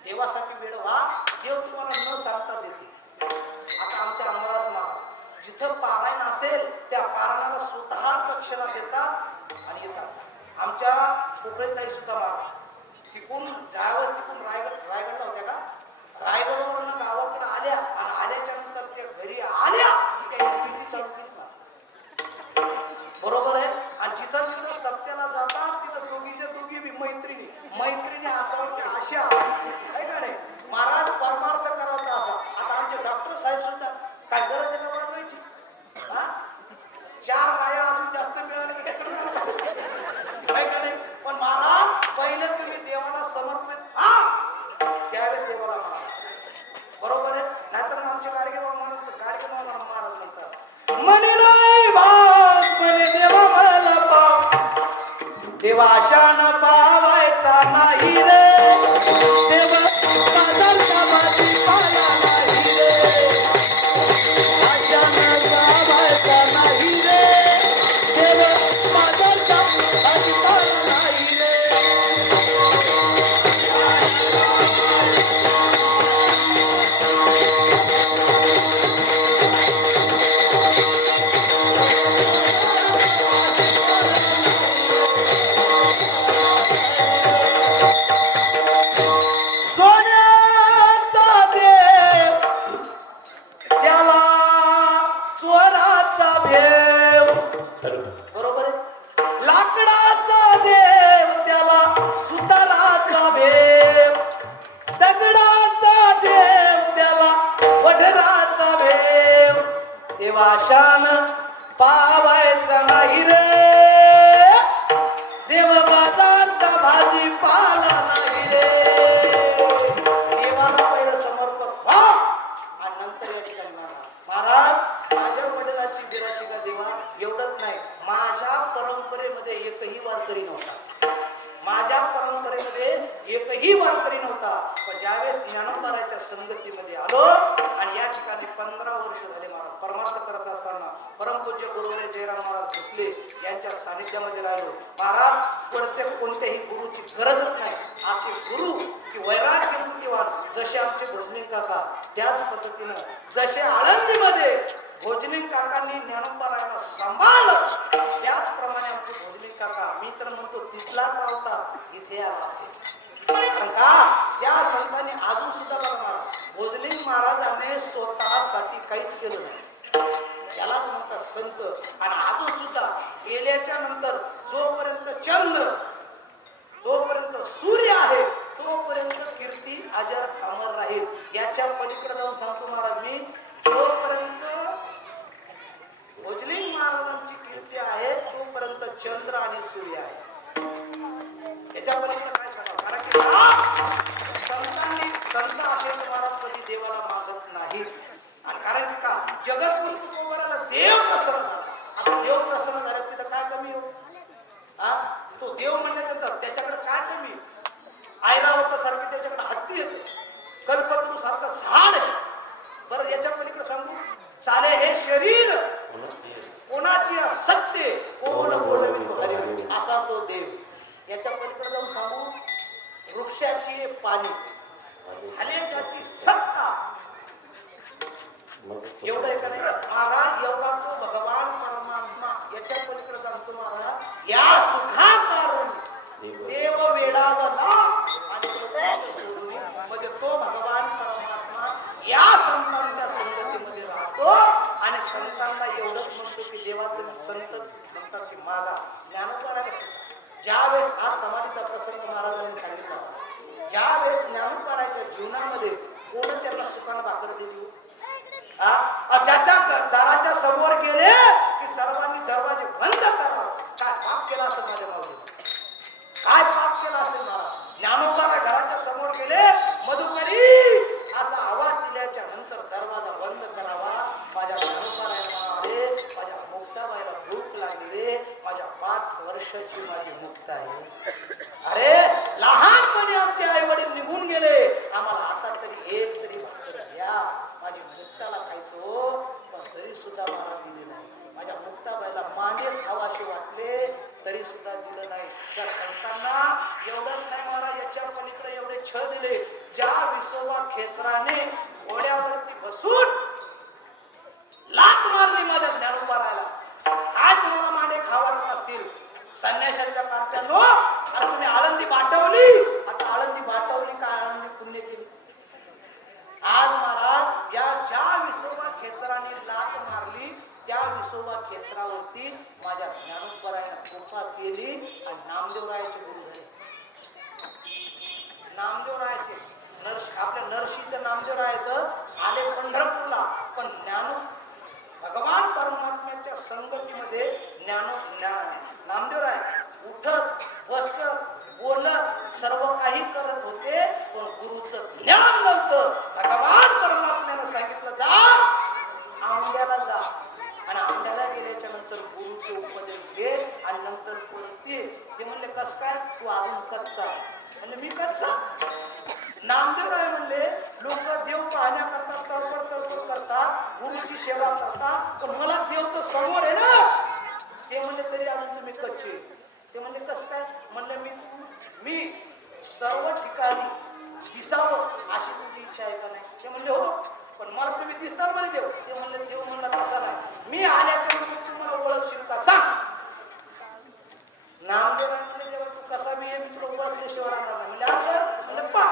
देवासाठी वेळ व्हा, देव तुम्हाला न सांगता देते. आता आमच्या अंबादास महाराज जिथं पारायण असेल त्या पारायणाला स्वतः दक्षिणा देतात आणि येतात. आमच्या कोकळताई सुद्धा महाराज तिकून ज्यावेळेस तिकून रायगडला होत्या का, रायगडवरून गावाकडे आल्या आणि आल्याच्या नंतर त्या घरी आल्या त्यांनी पिटी चालू केली बरोबर आहे. आणि जिथं जिथं सप्त्याला जातात तिथं दोघीच्या दोघी मैत्रिणी असावं की अशा आहे का नाही महाराज, परमार्थ करायचा असा. आता आमचे डॉक्टर साहेब सुद्धा काय गरज आहे का वाजवायची, 4 गाया अजून जास्त मिळाले की तिकडे जातात आहे का नाही. पण महाराज पहिले तुम्ही देवाला समर्पित त्यावेळेस देवाला म्हणा, बरोबर आहे. नाहीतर मग आमचे गाडगेबाबा महाराज म्हणतात म्हणे नाही भाग म्हणे देवा मला पाव, देवा आशा न पावायचा दगडाचा देव त्याला वढराचा भेव, देवाशान पावायचा नाही रे, देव बाजारचा भाजीपाला नाही रे. देवाला पहिलं समर्पक व्हा आणि नंतर या ठिकाणी महाराज माझ्या वडिलांची बिराशी का देवा एवढंच नाही, माझ्या परंपरेमध्ये एकही वारकरी नव्हता, माझ्या परंपरेमध्ये एकही वारकरी नव्हता. पण ज्यावेळेस ज्ञानोबाराच्या संगतीमध्ये आलो आणि या ठिकाणी 15 वर्ष झाले महाराज परमार्थ करत असताना परमपूज्य गुरुवरे जयराम महाराज भोसले यांच्या सानिध्यामध्ये राहिलो. महाराज प्रत्येक कोणत्याही गुरुची गरजच नाही, असे गुरु की वैराग्य मूर्तीवान जसे आमचे भोजनी काका, त्याच पद्धतीनं जसे आळंदीमध्ये भोजनी काकांनी ज्ञानोबारायांना सांभाळलं, त्याचप्रमाणे आमचे भोजनी काका, मी तर म्हणतो तिथलाच अवतार इथे आला असेल. कारण का त्या संतांनी अजून सुद्धा बघा महाराज भोजनी महाराजांनी स्वतःसाठी काहीच केलं नाही, त्यालाच म्हणतात संत. आणि अजून सुद्धा गेल्याच्या नंतर जोपर्यंत चंद्र, तोपर्यंत सूर्य आहे, तोपर्यंत कीर्ती अजर अमर राहील. याच्या पलीकडे जाऊन सांगतो महाराज मी, जोपर्यंत भोजलिंग महाराजांची कीर्ती आहे तोपर्यंत चंद्र आणि सूर्य आहे. याच्या पलीकडे काय सांगा, कारण की संतांनी संत असे महाराज कधी देवाला मागत नाहीत. आणि कारण की का जगद्गुरु तुकोबाराला देव प्रसन्न झाला. आता देव प्रसन्न झाला तिथं काय कमी हो? तो देव म्हणल्यानंतर त्याच्याकडे काय कमी? ऐरावत सारखे त्याच्याकडे हत्ती येतो, कल्पतरू सारखं झाड आहे. बरं याच्या पलीकडे सांगू, चाले हे शरीर कोणाची सत्य कोण बोलवी असा तो देव. याच्या पलीकडे जाऊन सांगू, वृक्षाची पाणी हलेजाची सत्ता, एवढं आहे का नाही महाराज? एवढा तो भगवान परमात्मा. याच्या पलीकडे सांगतो महाराज, या सुखा कारण देव वेडावला आणि सोडून, म्हणजे तो भगवान परमात्मा या संतांच्या संगतीमध्ये राहतो आणि संतांना एवढंच म्हणतो की देवा तुम्ही संत म्हणतात की मागा. ज्ञानोबाराला सुद्धा ज्यावेळेस आज समाधीचा प्रसंग महाराजांनी सांगितला, ज्यावेळेस ज्ञानोबाराच्या जीवनामध्ये कोण त्यांना सुखानं भाकर दिली, ज्याच्या दाराच्या समोर गेले की सर्वांनी दरवाजे बंद करावे. काय पाप केला असेल माझ्या माऊलीने, काय पाप केला असेल महाराज? ज्ञानोबारा घराच्या समोर गेले, मधुकरी असा आवाज दिल्याच्या नंतर दरवाजा बंद करावा. माझ्या ज्ञानोबाराला म्हणावा, अरे माझ्या मुक्ताबाईला भूक लागली रे, माझ्या 5 वर्षाची माझी मुक्ता आहे. अरे लहानपणी आमचे आई वडील निघून गेले, आम्हाला आता तरी एक तरी भाकर द्या, माझी मुक्ताला खायचो. पण तरी सुद्धा मला दिली नाही. माझ्या मुक्ताबाईला मांडे खावाशी वाटले तरी सुद्धा दिलं नाही. त्या संतांना एवढंच नाही महाराज, याच्या पलीकडे एवढे छ दिले. ज्या विसोबा खेचराने घोड्यावरती बसून लात मारली माझ्या ज्ञानोबारायला, काय तुम्हाला मांडे खावाटत असतील संन्याशांच्या कार्ट्यांनो? अरे तुम्ही आळंदी बाटवली, आता आळंदी बाटवली काय आळंदी पुण्य केली? आज महाराज या ज्या विसोबा खेचराने लात मारली त्या विसोबा खेचरावरती माझ्या ज्ञानोबारायने कृपा केली आणि नामदेवरायाचे गुरु झाले. नामदेवरायाचे आपल्या नरशीचे नामदेवराय आले पंढरपूरला, पण भगवान परमात्म्याच्या संगतीमध्ये नामदेवराय उठत बसत बोलत सर्व काही करत होते, पण गुरुचं ज्ञान नव्हतं. भगवान परमात्म्यानं सांगितलं जा आंब्याला जा, आणि आंब्याला गेल्याच्या नंतर गुरुचे उपदेश घे आणि नंतर परत ये. ते म्हणले कस काय, तू अजून कच्चा. म्हणजे मी कच्चा? नामदेवराय म्हणले लोक देव पाहण्याकरता तळपड तळपड करतात, गुरुची सेवा करतात, पण मला देव तर समोर आहे ना. ते म्हणले तरी अजून तुम्ही कच्चे. ते म्हणले कस काय? म्हणले मी सर्व ठिकाणी दिसावं अशी तुझी इच्छा आहे का नाही? ते म्हणले हो, पण मला तुम्ही दिसता म्हणे देव. ते म्हणले देव म्हणला तसा नाही, मी आल्याच्या नंतर तुम्हाला ओळखशील का सांग. नामदेवराय म्हणले देवा तू कसा मी आहे, मी तुला ओळखल्याशिवाय राहणार नाही. म्हणजे असं म्हणजे पा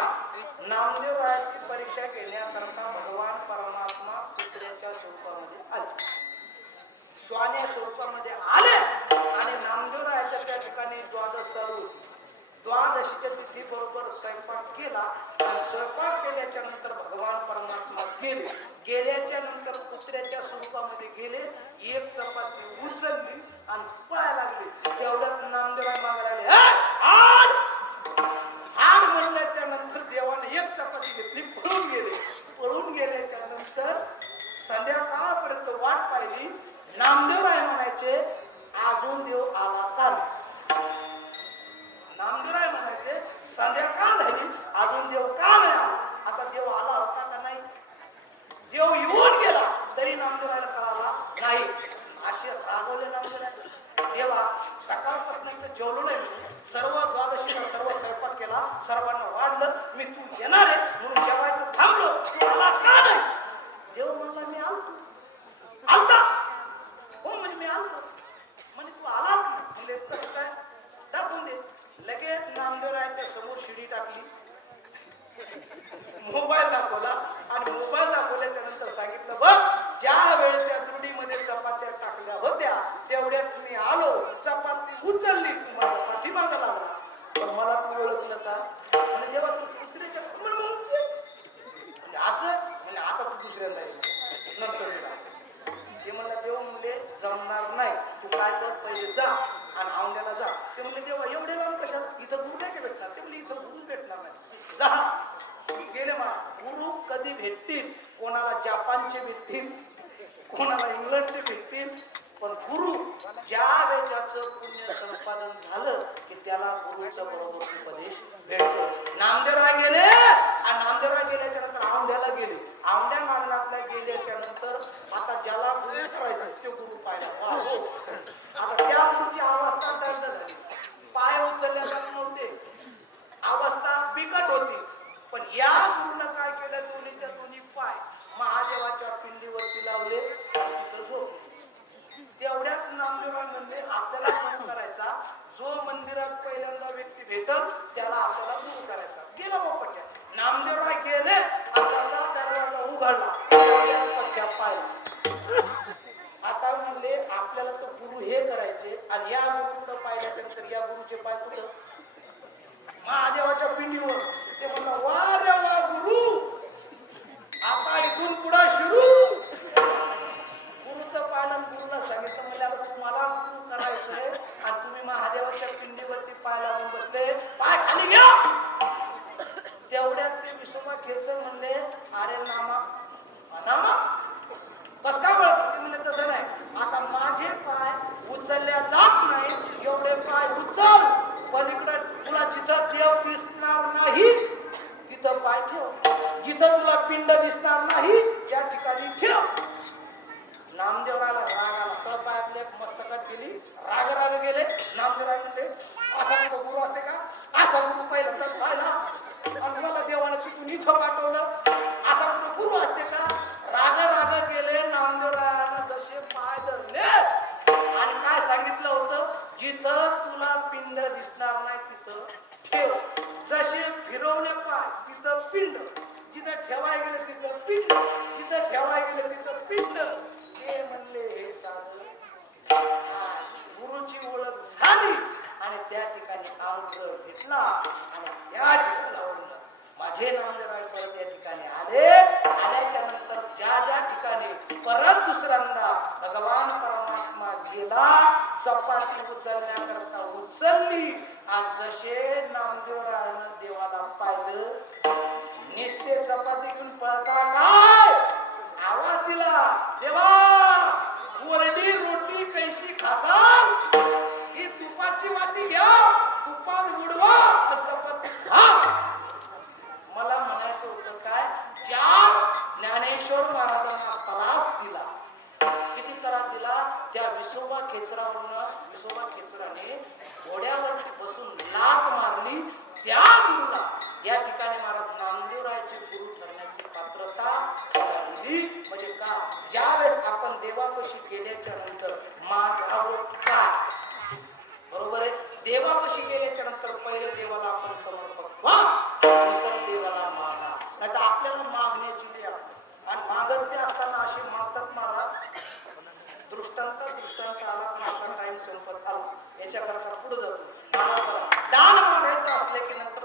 नामदेवरायाची परीक्षा घेण्याकरता भगवान परमात्मा कुत्र्याच्या स्वरूपामध्ये आले, श्वान्या स्वरूपामध्ये आले आणि नामदेवरायाच्या त्या ठिकाणी द्वादश चालू होती. द्वादशीच्या तिथी बरोबर स्वयंपाक केला आणि स्वयंपाक केल्याच्या नंतर भगवान परमात्मा गेल्याच्या नंतर कुत्र्याच्या स्वरूपामध्ये गेले. एक चपाती उचलली आणि पळायला लागली. तेवढ्यात नामदेवराय मागायला लागले, हाड हाड म्हणल्याच्या नंतर देवाने एक चपाती घेतली, पळून गेले. पळून गेल्याच्या नंतर संध्याकाळपर्यंत वाट पाहिली. नामदेवराय म्हणायचे अजून देव आला का? नामदेवराय म्हणायचे संध्याकाळ झाली अजून देव का नाही आला? आता देव आला होता का नाही? देव येऊन गेला तरी नामदेवरायला कळाला नाही. असे रागवले नामदेवराय. देवा सकाळपासून इथं जेवलो नाही, सर्व द्वादशीला सर्व स्वयंपाक केला, सर्वांना वाढलं, मी तू येणार आहे म्हणून जेवायचं थांबलो, तू आला का नाही? देव म्हणला मी आलतो. आलता? हो म्हणजे मी आलतो. म्हणजे तू आलाच नाही. म्हणजे कसं काय? दाखवून दे. लगेच नामदेवरायच्या समोर शिडी टाकली, मोबाईल दाखवला आणि मोबाईल दाखवल्याच्या नंतर सांगितलं, बघ ज्या वेळेस त्या दुडीमध्ये चपात्या टाकल्या होत्या तेवढ्यात मी आलो, चपाती उचलली, तुम्हाला पाठीमागं लागला. पण मला तू ओळखलं का? आणि जेव्हा तू कुत्रीच्या म्हणजे असं म्हणजे आता तू दुसऱ्यांदा येईल नंतर येणार. ते म्हणला देव म्हणले जमणार नाही, तू काय कर पहिले जा आणि औंड्याला जा. ते म्हणले देवा एवढे लांब कशाला? इथं गुरु नाही का भेटणार? ते म्हणले इथं गुरु भेटणार नाही, जा. गेले मला. गुरु कधी भेटतील? कोणाला जपानचे भेटतील, कोणाला इंग्लंडचे भेटतील, पण गुरु ज्या वेळेचं पुण्य संपादन झालं की त्याला गुरुचा बरोबर उपदेश भेटतो. नामदेवराय गेले आणि नामदेवराय गेल्याच्या नंतर औंड्याला गेले. औंड्या नागनाथला गेल्याच्या नंतर आता ज्याला गुरु करायचं ते गुरु पाहिला. आता त्या गुरुची अवस्था दंड झाली, पाय उचलल्या जात नव्हते, अवस्था बिकट होती. पण या गुरुनं काय केलं, दोन्हीच्या दोन्ही पाय महादेवाच्या पिंडीवरती लावले आणि तिथं झोपले. तेवढ्याच नामदेवराय म्हणले आपल्याला गुरु करायचा, जो मंदिरात पहिल्यांदा व्यक्ती भेटल त्याला आपल्याला गुरु करायचा. गेला मग पट्ट्या. नामदेवराय गेले आणि जसा दरवाजा उघडला तेवढ्यात पट्ट्या पाहिला. आता म्हणले आपल्याला तर गुरु हे करायचे आणि या गुरुकडं पाहिल्याच्या नंतर या गुरुचे पाय कुठं? महादेवाच्या पिंडीवर. ते म्हणला वा रे वा गुरु, आता इथून पुढे सुरू. गुरुचं पालन गुरुला सांगितलं, म्हणजे तुम्हाला गुरु करायचंय आणि तुम्ही महादेवाच्या पिंडीवरती पाय लागून बसले, पाय खाली घ्या. तेवढ्यात ते विसोबा खेचर म्हणले अरे नामा नामा कस का बळत? ते म्हणले तसं नाही, आता माझे पाय उचलल्या जात नाही, एवढे पाय उचल, पलीकडे तुला जिथं देव दिसणार नाही तिथं पाय ठेव, जिथं तुला पिंड दिसणार नाही त्या ठिकाणी ठेव. नामदेवरायला राग आला, तर पायातले एक मस्तकात गेली, राग राग गेले. नामदेवराय म्हणले असा कुठं गुरु असते का? असा गुरु पहिल्यांदा पाहिला आणि मला देवानं तिथून इथं पाठवलं, असा कुठं गुरु असते का? राग राग गेले. नामदेवरायानं जसे पाय धरले आणि काय सांगितलं होतं, जिथं तुला पिंड दिसणार नाही तिथं ठेव. जसे फिरवले पाय तिथं पिंड, जिथं ठेवाय गेले तिथं पिंड, जिथं ठेवाय गेले तिथं पिंड. ते म्हणले हे साधं गुरुची ओळख झाली आणि त्या ठिकाणी अनुग्रह भेटला आणि त्या ठिकाणावरून माझे नामदेवराय परत या ठिकाणी आले. आल्याच्या नंतर ज्या ज्या ठिकाणी परत दुसऱ्यांदा भगवान परमात्मा गेला, चपाती उचलण्याकरता उचलली आणि जसे नामदेवरायानं देवाला पाहिलं, निस्ते चपाती घेऊन पळता काय आवाज दिला, देवा कोरडी रोटी कैशी खासाल, ही तुपाची वाटी घ्या, तुपात बुडवा, चपाती खा. मला म्हणायचं होतं काय, ज्या ज्ञानेश्वर महाराजांना त्रास दिला, किती त्रास दिला, त्या विसोबा खेचरावरून विसोबा खेचराने घोड्यावरती बसून लात मारली, त्या गुरुला या ठिकाणी महाराज नामदेवरायाचे गुरु ठरण्याची पात्रता दिली. म्हणजे का, ज्या वेळेस आपण देवापाशी गेल्याच्या नंतर मागावं का? बरोबर आहे, देवापाशी गेल्याच्या नंतर पहिले देवाला आपण समर्पक व्हा, नंतर देवाला मागा. नाही तर आपल्याला मागण्याची वेळ आणि मागत बी असताना अशी मागतात महाराज, दृष्टांत आला पण आपला टाइम संपत आला, याच्याकरता पुढे जातो. महाराज बघा, दान मागायचं असले की नंतर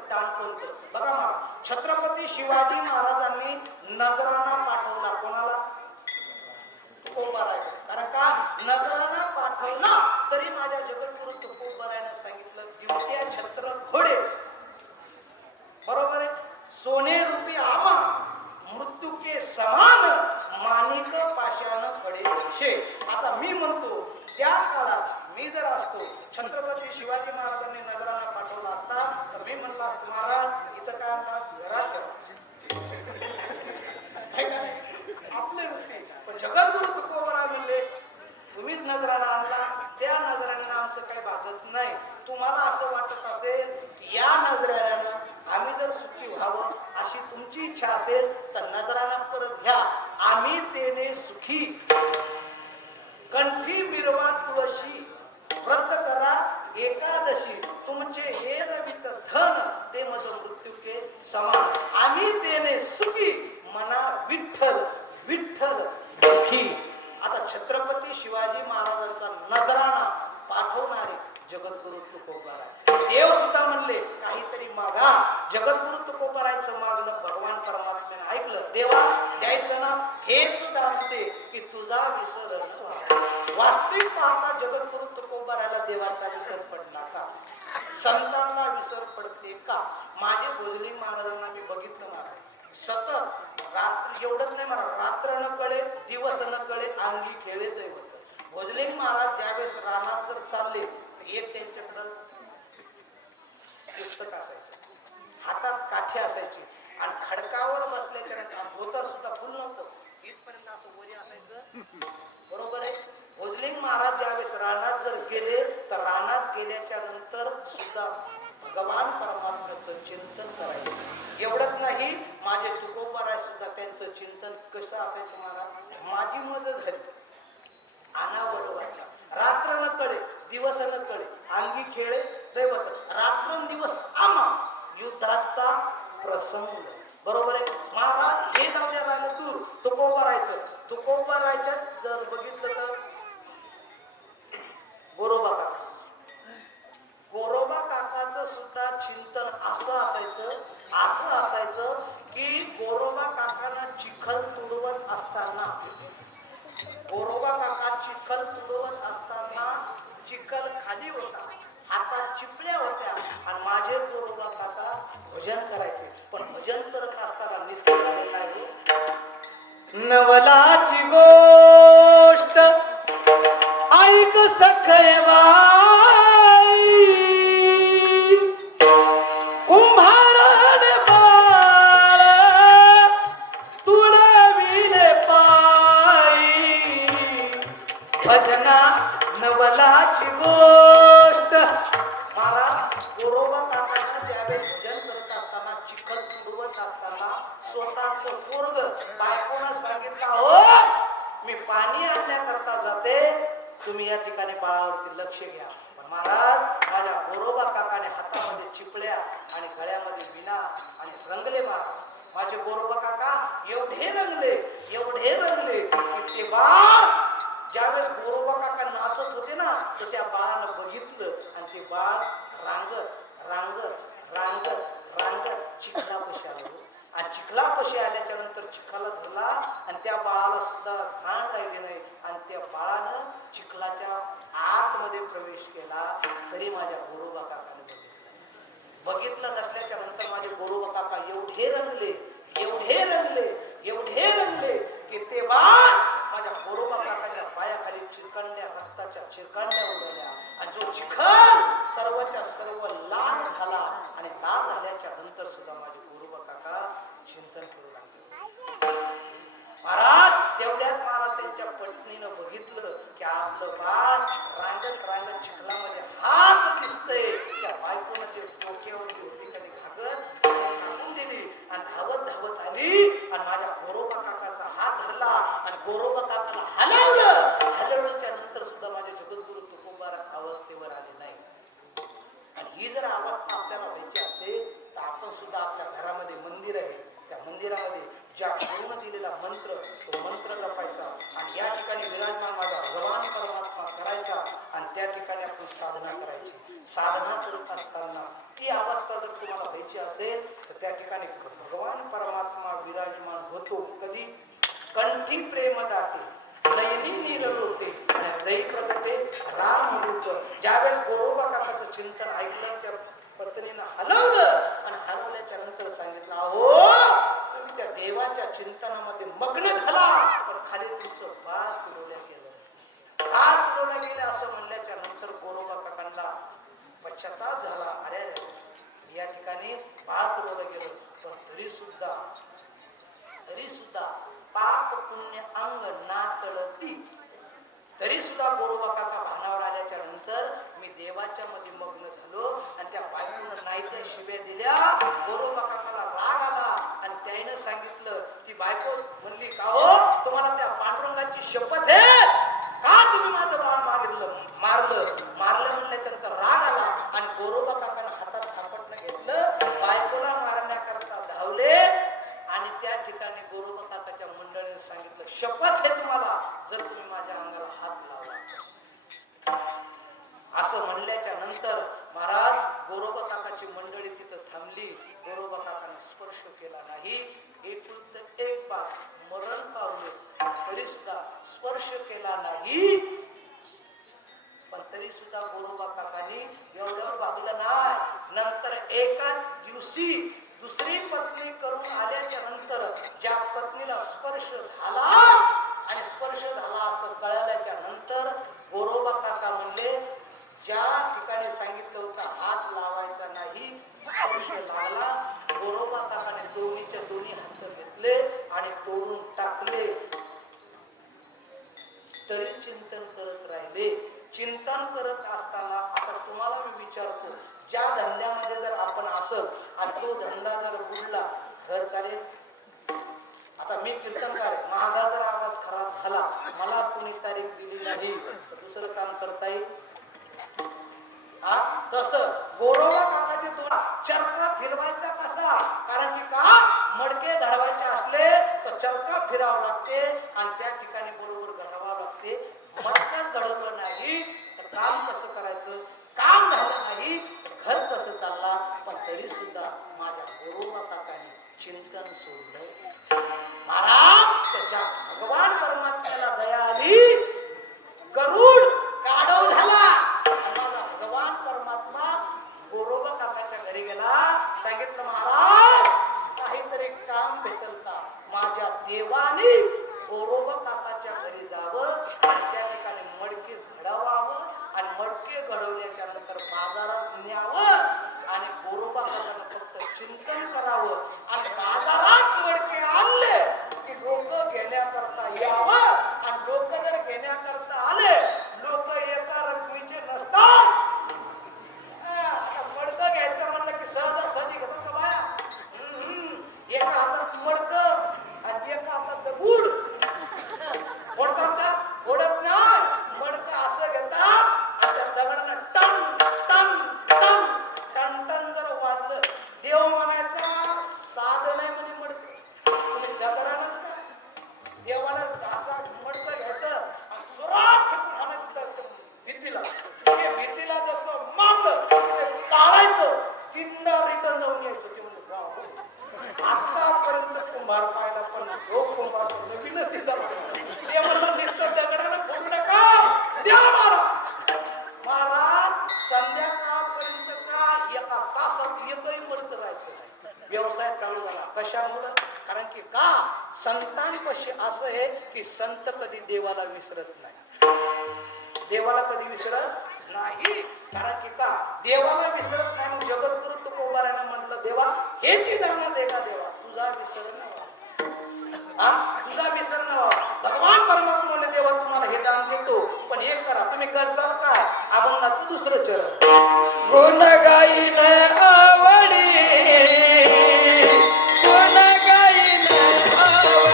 म्हणतो बघा महाराज, छत्रपती शिवाजी महाराजांनी नजराणा पाठवला कोणाला? तुकोबारायला. कारण का नजराणा पाठवला तरी माझ्या जगद्गुरु तुकोबारायने सांगितलं दिवट्या छत्र घोडे, बरोबर आहे, सोने रूपी आमा मृत्यू के समान माणिक पाषाण खडे शे. आता मी म्हणतो त्या काळात मी जर असतो, छत्रपती शिवाजी महाराजांनी नजराणा पाठवला असता तर मी म्हणलं असतं महाराज इथं काय आणणार, घरात ठेवा. आपले वृत्ती. पण जगद्गुरु तुकोबाराय म्हणले तुम्हीच नजराणा आणला, त्या नजराण्यानं आमचं काही भागत नाही. तुम्हाला असं वाटत असेल या नजराण्यानं आम्ही जर सुखी व्हावं अशी तुमची इच्छा असेल तर नजराणा परत घ्या, आम्ही तेने सुखी. कंठी मिरवा तुळशी व्रत करा एकादशी, तुमचे हे रवित धन ते मज मृत्यू के समान. आम्ही तेने सुखी मना विठ्ठल विठ्ठल दुखी. आता छत्रपती शिवाजी महाराजांचा नजराणा पाठवणारे जगद्गुरु तुकोबाराय. देव सुद्धा म्हणले काहीतरी मागा. जगद्गुरु तुकोबारायचं मागणं भगवान परमात्म्याने ऐकलं. देवा द्यायचं ना, हेच दान दे की तुझा विसर न व्हावा. वास्तविक पाहता जगद्गुरु तुकोबारायला देवाचा विसर पडला का? संतांना विसर पडते का? माझे भोजलिंग महाराजांना मी बघितलं महाराज सतत रात्र, एवढंच नाही महाराज, रात्र न कळे दिवस न कळे अंगी खेळे दैवत. भोजलिंग महाराज ज्यावेळेस रानात जर चालले तर एक त्यांच्याकडं पुस्तक असायचं, हातात काठी असायची आणि खडकावर बसल्याच्या नंतर धोतर सुद्धा फुल नव्हतं, इथपर्यंत असं वरी असायचं, बरोबर आहे. भोजलिंग महाराज ज्यावेळेस रानात जर गेले तर रानात गेल्याच्या नंतर सुद्धा भगवान परमात्म्याचं चिंतन करायचं. एवढंच नाही, माझे तुकोबाराय सुद्धा त्यांचं चिंतन कसं असायचं महाराज, माझी मदत झाली अनावरवाच्या. रात्र न कळे दिवस न कळे अंगी खेळे दैवत. रात्रंदिवस आमा युद्धाचा प्रसंग, बरोबर आहे महाराज. हे जाऊ द्या राहिलं दूर, तुकोबारायचं. तुकोबारायच्या जर बघितलं तर गोरोबा काका, गोरोबा काकाचं सुद्धा चिंतन असं असायचं की गोरोबा काकांना चिखल तुडवत असताना, गोरोबा काका चिखल तुडवत असताना चिखल खाली होता, हातात चिपल्या होत्या आणि माझे गोरोबा काका भजन करायचे. पण भजन करत असताना नुसतं भजन नाही, नवलाची गोष्ट ऐक सखय बाई, कुंभाराने बाळ तुडविले पायी, भजना नवलाची गोष्ट. महाराज गोरोबा काकांना ज्यावेळेस भजन करत असताना चिखल तुडवत असताना स्वतःच पोरग बायकोनं सांगितलं, हो मी पाणी आणण्याकरता जाते, तुम्ही या ठिकाणी बाळावरती लक्ष घ्या. पण महाराज माझ्या गोरोबा काकाने हातामध्ये चिपळ्या आणि गळ्यामध्ये विना आणि रंगले. महाराज माझे गोरोबा काका एवढे रंगले की ते बाळ ज्यावेळेस गोरोबा काका नाचत होते ना तर त्या बाळानं बघितलं आणि ते बाळ रांगत रांगत रांगत रांगत चिखलापाशी आलं. आणि चिखलापाशी आल्याच्या नंतर चिखलाला धरला आणि त्या बाळाला सुद्धा भान राहिले नाही आणि त्या बाळानं चिखलाच्या आतमध्ये प्रवेश केला. तरी माझ्या गोरोबा काकाने बघितलं नसल्याच्या नंतर माझे गोरोबा काका एवढे रंगले की ते बाळ माझ्या गोरोबा काकाच्या पायाखाली चिरकांड्या, रक्ताच्या चिरकांड्या उडवल्या आणि जो चिखल सर्वच्या सर्व लाल झाला आणि लाल झाल्याच्या नंतर सुद्धा माझे गोरोबा काका चिंतन करू लागले. महाराज तेवढ्यात महाराज त्यांच्या पत्नीनं बघितलं की आपलं बाळ रांगत रांगत चिखलामध्ये हात दिसतंय. त्या बायकोनं जे डोक्यावरती होती कधी घागर टाकून दिली आणि धावत धावत आली आणि माझ्या गोरोबा काकाचा हात धरला आणि गोरोबा काकाला हलवल्याच्या नंतर सुद्धा माझे जगद्गुरु तुकोबाराय अवस्थेवर आले नाही. आणि ही जर अवस्था आपल्याला व्हायची असेल तर आपण सुद्धा आपल्या घरामध्ये मंदिर आहे, त्या मंदिरामध्ये ज्या गुरुनं दिलेला मंत्र तो मंत्र जपायचा आणि या ठिकाणी विराजमान माझा भगवान परमात्मा करायचा आणि त्या ठिकाणी आपण साधना करायची. साधना करत असताना ती अवस्था जर तुम्हाला व्हायची असेल तर त्या ठिकाणी भगवान परमात्मा विराजमान होतो. कधी? कंठी प्रेम दाटे नयनी नीर लोटे हृदय प्रगटे राम रूप. ज्यावेळेस गोरोबा काकाचं चिंतन ऐकलं त्या पत्नीनं हलवलं आणि हलवल्याच्या नंतर सांगितलं, अहो तुम्ही त्या देवाच्या चिंतनामध्ये मग्न झाला पण खाली तुमचं बाळ तुडवल्या गेलं. हात तुडवल्या गेले असं म्हणल्याच्या नंतर गोरोबा काकांना पश्चाताप झाला. अरे या ठिकाणी बाळ तुडवलं गेलं पण तरी सुद्धा पाप पुण्य अंग नातळती. तरी सुद्धा गोरोबा काका भानावर आल्याच्या नंतर मी देवाच्या मध्ये मग्न झालो आणि त्या बायकोनं नाही त्या शिव्या दिल्या. गोरोबा काकाला राग आला आणि त्याने सांगितलं, ती बायको म्हणली, का हो तुम्हाला त्या पांडुरंगाची शपथ आहे का तुम्ही माझं बाळ मारलं म्हणल्याच्या नंतर राग आला आणि गोरोबा काकानं हातात थापटणं घेतलं. बायकोला मारण्याकरता धावले आणि त्या ठिकाणी गोरोबा काकाच्या मंडळीने सांगितलं, शपथ आहे तुम्हाला जर तुम्ही माझ्या अंगाला हात लावला. असं म्हणल्याच्या नंतर महाराज गोरोबा काकाची मंडळी तिथं थांबली. गोरोबा काकाने स्पर्श केला नाही. एकुलत एक बाप मरण पावले तरी सुद्धा स्पर्श केला नाही. पण तरी सुद्धा गोरोबा काकांनी एवढं वागलं नाही. नंतर एकाच दिवशी दुसरी पत्नी करून आल्याच्या नंतर ज्या पत्नीला स्पर्श झाला आणि स्पर्श झाला असं कळल्याच्या नंतर गोरोबा काका म्हणले, ज्या ठिकाणी सांगितलं होतं हात लावायचा नाही स्पर्श लागला. गोरोबा काकाने दोन्हीच्या दोन्ही हात घेतले आणि तोडून टाकले. तरी चिंतन करत राहिले. चिंतन करत असताना आता तुम्हाला मी विचारतो, ज्या धंद्यामध्ये जर आपण असल आणि तो धंदा जर बुडला घर चालेल? आता मी कीर्तनकार, माझा जर आवाज खराब झाला, मला कुणी तारीख दिली नाही तर दुसरं काम करता येईल? तसं गोरोबा काकाचे दोन चरका फिरवायचा कसा? कारण की का मडके घडवायचे असले तर चरका फिरावं लागते आणि त्या ठिकाणी बरोबर घडवावं लागते. मडकाच घडवलं नाही तर काम कसं करायचं? काम झालं नाही घर कसं चालला? पण तरी सुद्धा माझ्या गोरोबा काकाने चिंतन सोडलं. महाराज त्याच्या भगवान परमात्म्याला दया आली. गरुड गाढव झाला. माझा भगवान परमात्मा गोरोबा काकाच्या घरी गेला. सांगितलं, महाराज काहीतरी काम भेटल का? माझ्या देवाने गोरोबा काकाच्या घरी जावं आणि त्या ठिकाणी मडके घडवावं आणि मडके घडवल्याच्या नंतर बाजारात न्यावं आणि गोरोबा काकानं फक्त चिंतन करावं आणि बाजारात मडके आणले की लोक घेण्याकरता यावं आणि लोक जर घेण्याकरता आले, लोक एका रकमेचे नसतात. मडकं घ्यायचं म्हणलं की सहजासहजी घेतात का बाया? एका हातात मडकं आणि एका हातात दगड फोडतात का? फोडत नाही. मडकं असं घेतात आणि त्या दगडानं टन टन टन टन टन जर वाजलं, देव म्हणायचा साधं नाही म्हणजे मडकं तुम्ही दगडानच का? देवाला असा मडकं घ्यायचं आणि सुरात फेकून हाणायचं भीतीला. ते भीतीला जसं मारलं ते काढायचं, तीनदा रिटर्न जाऊन यायचं. ते म्हणजे आतापर्यंत कुंभार पाहिला पण तो कुंभार नवीन दिसला. ते म्हणलं नुसतं दगडानं फोडू नका, द्या मारा. महाराज संध्याकाळपर्यंत का एका तासात एकही मडकं राहायचं नाही. व्यवसाय चालू झाला. कशामुळं? कारण की का संतांपाशी असं आहे की संत कधी देवाला विसरत नाही. देवाला कधी विसरत नाही. कारण की का देवाला विसरत नाही. मग जगद्गुरु तुकोबारानं म्हटलं, देवा हेची दाना दे का देवा, तुझा विसर न तुझा विसर न व्हावा. भगवान परमात्मा देवा तुम्हाला हे दान देतो पण एक करा, तुम्ही करसाल काय? अभंगाचं दुसरं चरण. गुण गाईन आवडी, गुण गाईन आवडी,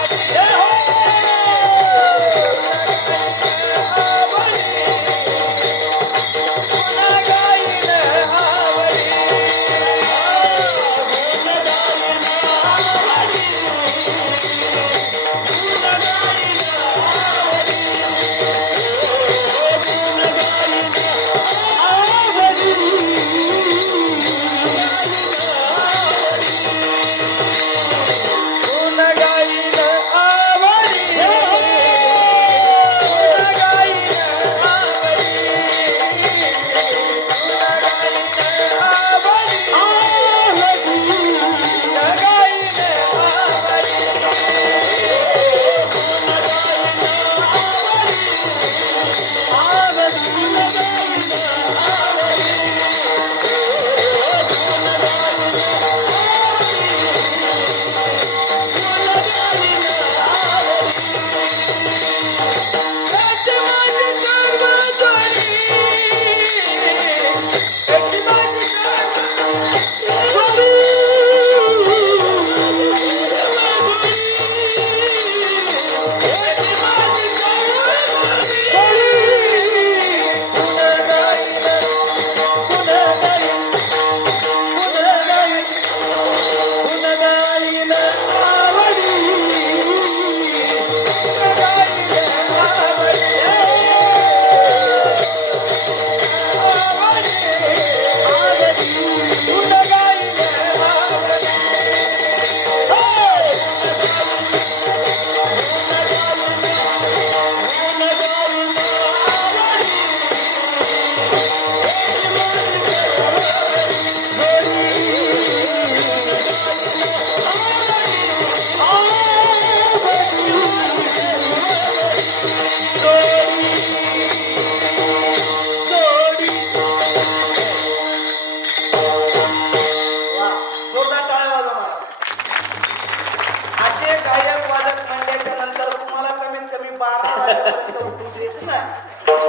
आशे गायक वादक म्हणल्याच्या नंतर तुम्हाला कमीत कमी 12 वाजेपर्यंत उठू देत नाही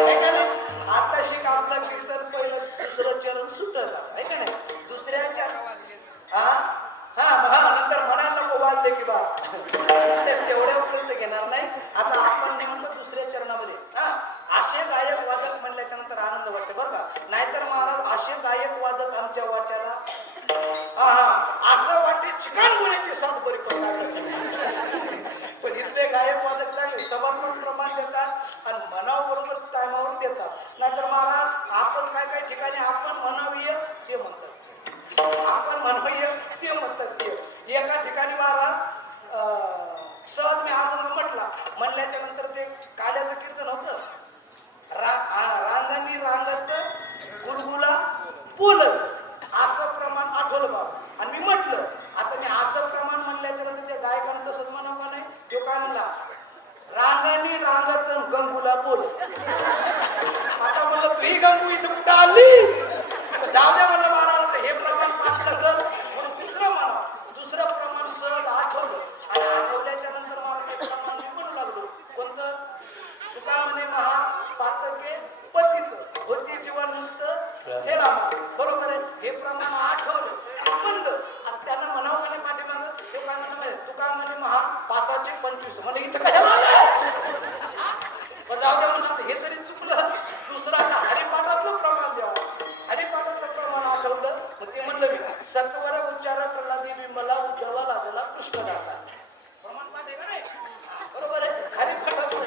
है का नाही. आता शिक आपलं कीर्तन पहिलं दुसरं चरण सुटत आहे का नाही. दुसऱ्या चरण हा नंतर म्हणायला नको वाजले की बार ते तेवढ्यापर्यंत घेणार नाही. आता आपण नेमकं दुसऱ्या चरणामध्ये आशे गायक वादक म्हणल्याच्या नंतर आनंद वाटते बरं का. नाहीतर महाराज आशे गायक वादक आमच्या वाट्याला असं वाटे चिकान बोलायची सात बरी पण इथले गायक वादक चांगले समर्पण प्रमाण देतात आणि म्हणाव बरोबर टायमावर देतात. नाहीतर महाराज आपण काय काय ठिकाणी आपण म्हणावीय ते म्हणतात, आपण म्हणावीय ते म्हणतात. ते एका ठिकाणी महाराज सहज मी अभंग म्हणल्याच्या नंतर ते काल्याचं कीर्तन होतं. रांगांनी रांगत गुलगुला बोलत असं प्रमाण आठवलं बाबा. आणि मी म्हटलं आता मी असं प्रमाण म्हणल्याच्या नंतर त्या गायकानं तसंच म्हणावं का नाही. तो काय म्हणला रांगांनी रांगत गंगूला बोलत. आता म्हणलं तू ही गंगू इथं कुठं आली. जाऊ द्या म्हणलं महाराज हे प्रमाण पाठलं सर म्हणून दुसरं म्हणावं. दुसरं प्रमाण सहज आठवलं आणि आठवल्याच्या नंतर महाराज ते प्रमाण मी म्हणू लागलो. कोणतं तुका म्हणे महा पातके पतित होती जीवनमुक्त केला बरोबर आहे. हे प्रमाण आठवलं म्हणलं आणि त्यांना म्हणावं का नाही पाठीमागं ते काय म्हणलं माहिती तुका म्हणे महा 5चे 25 म्हणजे इथं कशाला जाऊ द्या म्हणलं हे तरी चुकलं. दुसरं आता हरिपाठातलं प्रमाण द्यावं. हरिपाठातलं प्रमाण आठवलं मग ते म्हणलं मी सत्वर उच्चार प्रल्हादी मला उद्यावा लागला कृष्णदाता प्रमाण पाठ आहे नाही बरोबर आहे. हरिपाठातलं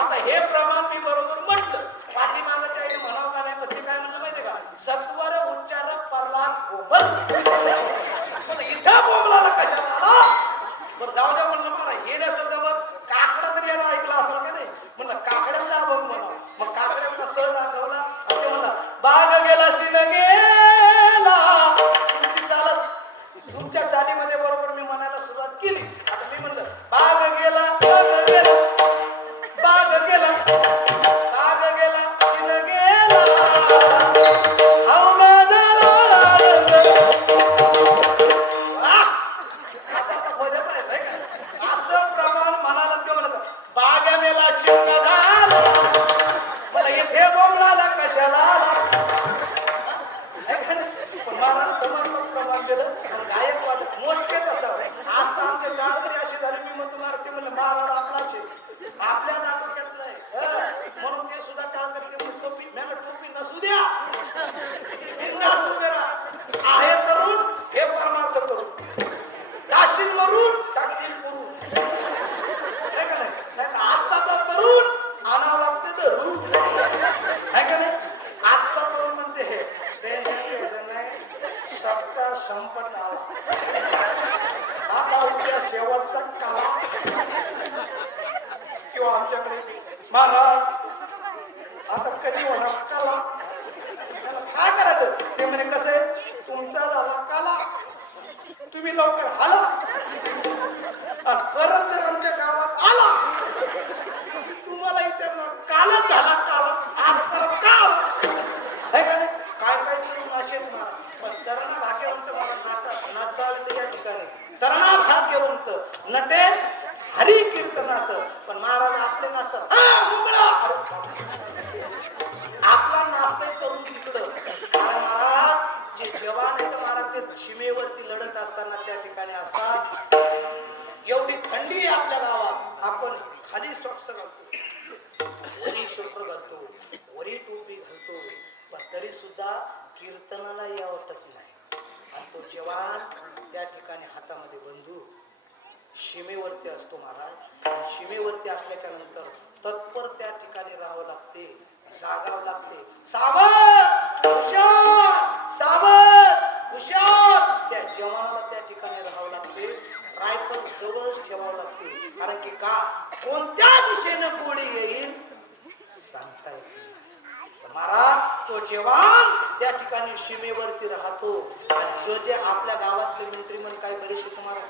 आता हे प्रमाण मी बरोबर म्हटलं पाठीमागं त्याने म्हणावं का नाही. पण ते काय म्हणलं माहितीये का सत्वर उच्चार प्रल्हाद बोंबल इथं बोंबलाला कशाला आला. बरं जाऊ द्या म्हणलं मला हे नसेल जमत काकडा तरी याला ऐकला असेल का नाही. म्हणलं काकड्यातला अभंग म्हणावं. मग काकड्यातला सहज आठवला आणि ते म्हणला बाग गेला शिन गेला. तुमची चालच तुमच्या चालीमध्ये बरोबर मी म्हणायला सुरुवात केली. आता मी म्हणलं बाग गेला बाग गेला बाग गेला बाग गेला शिन गेला अवघा झाला असं का खोद्या पाहिजे का असं प्रमाण म्हणाला ते म्हणत बाग मेला शिंग झाला मला इथे बोंबलाला कशाला महाराज समर्पक प्रमाण दिलं. गायक वादक मोजकेच असावं. आज तर आमचे टाळकरी असे झाले मी म्हणतो महाराज ते म्हणलं महाराज आपलाचे आपल्या तालुक्यात नाही म्हणून ते सुद्धा टाळकरी ते टोपी मला टोपी नसू द्या बिनधास्त उभे राहा. आहे तरुण हे परमार्थ तरुण जाशील मरून टाकतील पुरून आहे का नाही. नाही तर आजचा तर तरुण आणावं लागते धरून आहे का नाही. आजचा तरुण म्हणते हे टेन्शन नाही सप्ताह संपत आला आता उद्या शेवटचा काळ किंवा आमच्याकडे महाराज आता कधी होणार काला काय करायचं. ते म्हणे कसं आहे तुमचा झाला काला तुम्ही लवकर आला आणि परत जर आमच्या गावात आला तुम्हाला विचारणार कालच झाला काला आज परत का आला आहे का नाही. काय काय करून असेच मारा. पण तरणा भाग्यवंत मला नाटक नाचावित या ठिकाणी तरणा भाग्यवंत नटे हरी कीर्तनात. पण महाराज आपले नाचतात आपला नाचतंय तरुण तिकडं. अरे महाराज जे जवान आहे तर महाराज ते सीमेवरती लढत असताना त्या ठिकाणी असतात. एवढी थंडी आहे आपल्या गावात आपण खाली सॉक्स घालतो वरी शोटर घालतो वरी टोपी घालतो पण तरी सुद्धा कीर्तनाला या वाटत नाही. आणि तो जवान त्या ठिकाणी हातामध्ये बंदूक सीमेवरती असतो महाराज. आणि सीमेवरती असल्याच्या नंतर तत्पर त्या ठिकाणी राहावं लागते जागावं लागते. सावध हुशार सावध हुशार त्या जवानाला त्या ठिकाणी राहावं लागते. रायफल जवळच ठेवावं लागते. कारण की का कोणत्या दिशेनं गोळी येईल सांगता येत नाही. महाराज तो जवान त्या ठिकाणी सीमेवरती राहतो. आणि जो जे आपल्या गावातले मिलिटरीमन काही बरेचसे तुम्हाला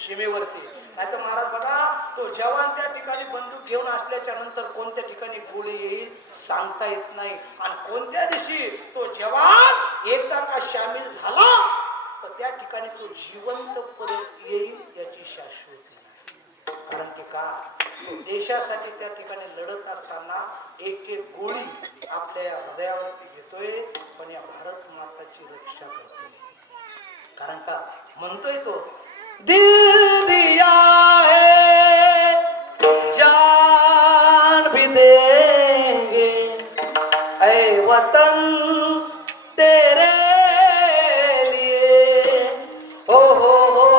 सीमेवरती नाही तर महाराज बघा तो जवान त्या ठिकाणी बंदूक घेऊन असल्याच्या नंतर कोणत्या ठिकाणी गोळी येईल सांगता येत नाही. आणि कोणत्या दिवशी तो जवान एकदा का सामील झाला तर त्या ठिकाणी तो जिवंत परत येईल याची शाश्वती नाही. कारण की का तो देशासाठी त्या ठिकाणी लढत असताना एक एक गोळी आपल्या हृदयावरती घेतोय, पण या भारत माताची रक्षा करतोय. कारण का म्हणतोय तो, दिल दिया है जान भी देंगे ऐ वतन तेरे लिए. ओ हो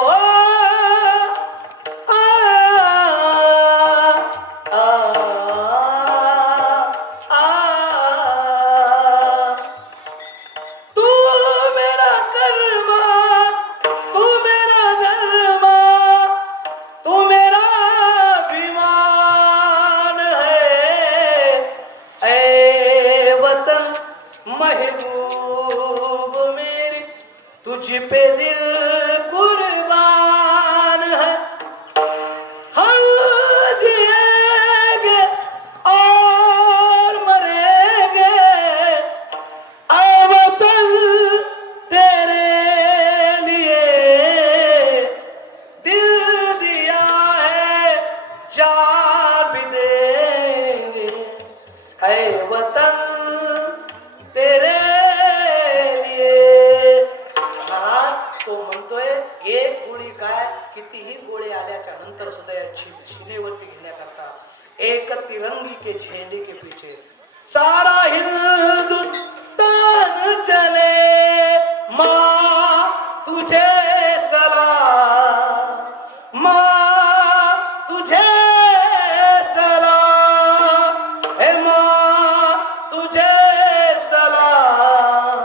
आ, आ, आ, तू मेरा कर्मा, तू मेरा धर्मा, तू मेरा अभिमान है ऐ वतन महबूब मेरी, तुझ पे दिल कुर्बान है. हम जिएंगे और मरेंगे ऐ वतन तेरे लिए. दिल दिया है जान भी देंगे ऐ वतन तेरे लिए. महाराज तो म्हणतोय एक गोळी काय कितीही गोळी आल्याच्या नंतर सुद्धा या शिनेवरती घेण्याकरता एक तिरंगी के झेंडे के पीछे सारा हिंदुस्तान चले. माँ तुझे सलाम, माँ तुझे सलाम, हे माँ तुझे सलाम,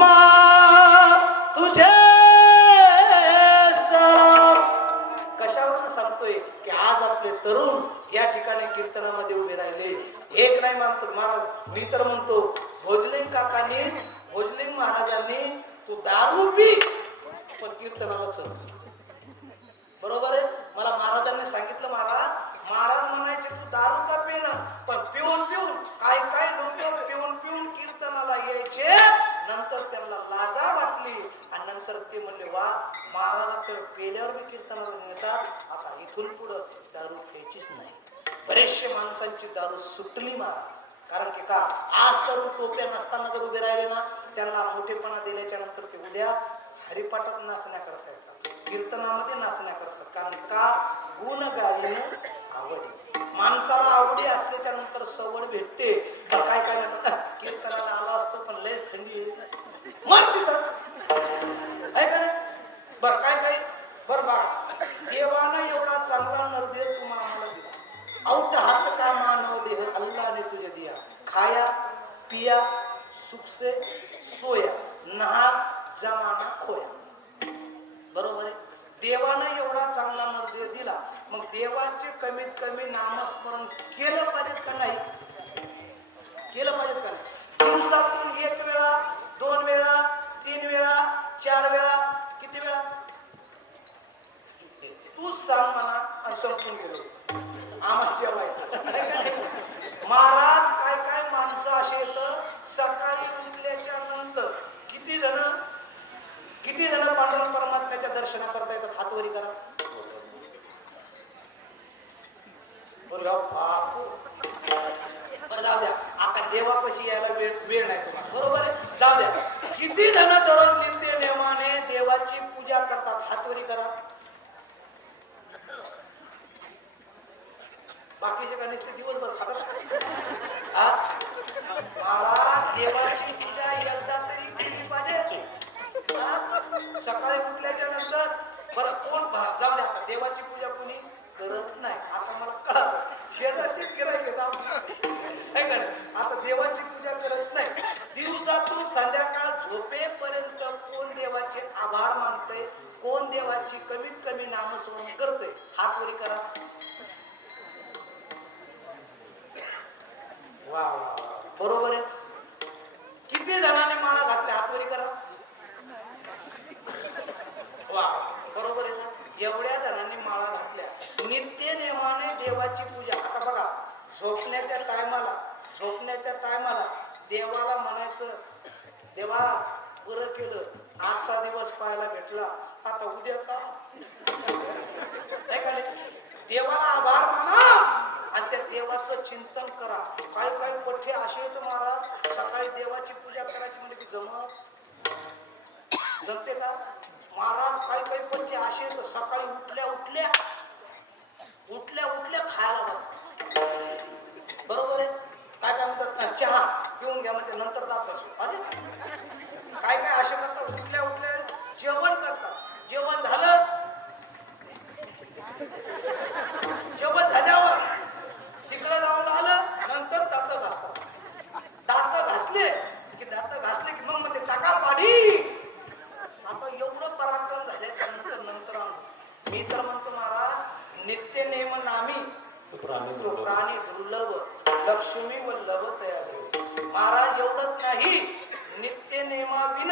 माँ तुझे सलाम. कशावरून सांगतोय की आज आपले तरुण या ठिकाणी कीर्तनामध्ये उभे राहिले. एक नाही मानतो महाराज, मी तर म्हणतो भोजलिंग काकांनी, भोजलिंग महाराजांनी तू दारू पी पण कीर्तनाला चल. बरोबर आहे. मला महाराजांनी सांगितलं, महाराज म्हणायचे तू दारू का पिणं, पण पिऊन पिऊन काय काय लोक पिऊन पिऊन कीर्तनाला यायचे. नंतर त्यांना लाजा वाटली आणि नंतर ते म्हणले वा महाराजांकडे पेल्यावर मी कीर्तनाला नेतात, आता इथून पुढं दारू प्यायचीच नाही. बरेचशे माणसांची दारू सुटली महाराज. कारण की का आज तर टोप्या नसताना जर उभे राहिले ना, त्यांना मोठेपणा दिल्याच्या नंतर ते उद्या हरिपाठात नाचण्या करता येतात, कीर्तनामध्ये नाचण्या करतात. कारण का गुण गायन आवडी, माणसाला आवडी असल्याच्या नंतर सवड भेटते. पण काय काय म्हणतात कीर्तनाला आला असतो पण लयच थंडी मर तिथंच आहे का नाही. बर काय काय बर बा देवानं एवढा चांगला नरदेह तुम्हा आम्हाला दिला. औट हात का मानव देह अल्लाह ने तुझे दिया, खाया पिया सुख से सोया, नहा जमाना खोया. बरोबर आहे. देवानं एवढा चांगला नरदेह दिला, मग देवाचे कमीत कमी नामस्मरण केलं पाहिजे का नाही, केलं पाहिजे का नाही. दिवसातून एक वेळा, दोन वेळा, तीन वेळा, चार वेळा, किती वेळा तू सांग मला आणि संपून गेलो आम्हाला जेवायचं. महाराज काय काय माणसं असे येत सकाळी उठल्याच्या नंतर किती जण पांडुरंग परमात्म्याच्या दर्शना करता येतात. हातवरी करा. बापू बरं जाऊ द्या, आता देवापाशी यायला वेळ नाही तुम्हाला. बरोबर आहे. जाऊ द्या. किती जण दररोज नित्य नियमाने देवाची पूजा करतात. हातवरी करा. बाकीचे का नुसते दिवसभर खातात. महाराज देवाची पूजा एकदा तरी केली पाहिजे. सकाळी उठल्याच्या नंतर बरं कोण जाऊ द्या, आता देवाची पूजा कोणी करत नाही. आता मला कळलं शेजारचीच गिऱ्हाईक येतात आहे का नाही. आता देवाची पूजा करत नाही. दिवसातून संध्याकाळ झोपेपर्यंत कोण देवाचे आभार मानतंय, कोण देवाची कमीत कमी नामस्मरण करतंय. हातवरी करा. वा वा वा. बरोबर आहे. किती जणांनी माळा घातल्या. हातवरी करा. वा बरोबर आहे ना. एवढ्या जणांनी माळा घातल्या. नित्य नेमाने देवाची पूजा. आता बघा झोपण्याच्या टायमाला देवाला म्हणायचं देवा बरं केलं आजचा दिवस पाहायला भेटला, आता उद्याचा नाही का नाही? देवाला आभार माना आणि त्या देवाचं चिंतन करा. काही काही पठ्ठे असे आहेत महाराज, सकाळी देवाची पूजा करायची म्हणजे की जमते का महाराज? काही काही पठ्ठे असे आहेत, सकाळी उठल्या उठल्या खायला बसतात. बरोबर आहे? काय काय म्हणतात ना, चहा पिऊन घ्या म्हणजे नंतर दात घासू. अरे काय काय असे करतात, उठल्या जेवण करतात. जेवण झाल्यावर तिकडे जाऊन आलं, नंतर दात घासतात. दात घासले की मग ते टाका पाडी. आता एवढं पराक्रम झाल्याच्या नंतर मी तर म्हणतो महाराज, नित्य नेम नामी तो प्राणी दुर्लभ, लक्ष्मी वल्लभ तया झाली. महाराज एवढंच नाही, नित्य नेमाविन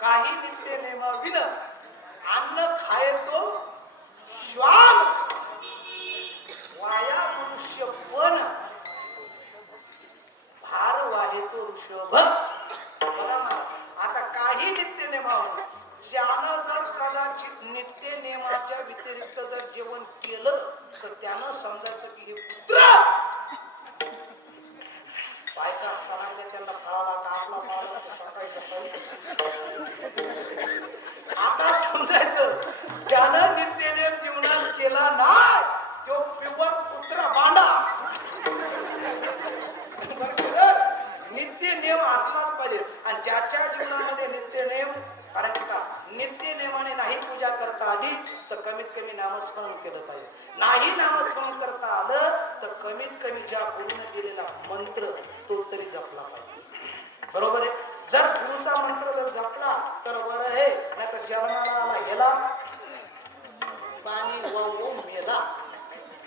काही नित्य नेमाविन अन्न खाय तो श्वान वाया मनुष्य पण भार वाहे तो ऋषभ. बघा ना, आता काही नित्य नेमावर ज्यानं जर कदाचित नित्य नेमाच्या व्यतिरिक्त जर जेवण केलं तर त्यानं समजायचं की हे पुत्र बायका सणाला त्यांना फळाला का आपला फळाला सकाळी आता समजायचं त्यानं नित्यनेम जीवनात केला नाही, तो प्युअर पुत्र बांडा. नित्य नेम असलाच पाहिजे. आणि ज्याच्या जीवनामध्ये नित्य नेम, कारण का नित्य नेमाने नाही पूजा करता आली तर कमीत कमी नामस्मरण केलं पाहिजे. नाही नामस्मरण करता आलं तर कमीत कमी ज्या गुरुने दिलेला मंत्र तो तरी जपला पाहिजे. बरोबर आहे? जर गुरुचा मंत्र जर जपला तर बरं आहे, नाही तर जन्माला आला गेला पाणी वाहून मेला.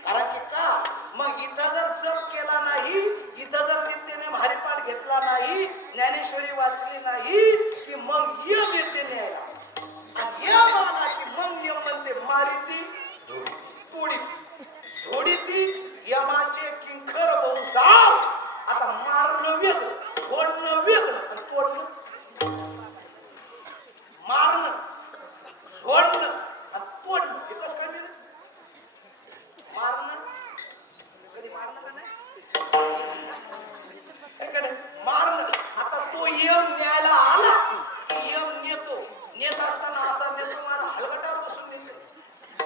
कारण की का मग इथं जर जप केला नाही, इथं जर नित्यनेम हरिपाठ घेतला नाही, ज्ञानेश्वरी वाचली नाही की मग यम येते न्यायला. आणि यम आला की मग यम म्हणते मारिती तोडीती झोडीती. यमाचे किंखर बहुसार. आता मारणं वेगळं, सोडणं वेगळं आणि तोडणं. मारणं, सोडणं आणि तोडणं हे कसं काय केलं? मारणं कधी मारणं का नाही? मारणं. आता तो यम न्यायला आला की यम नेतो. नेत असताना असा नेतो, मला हलगटावर बसून नेतो.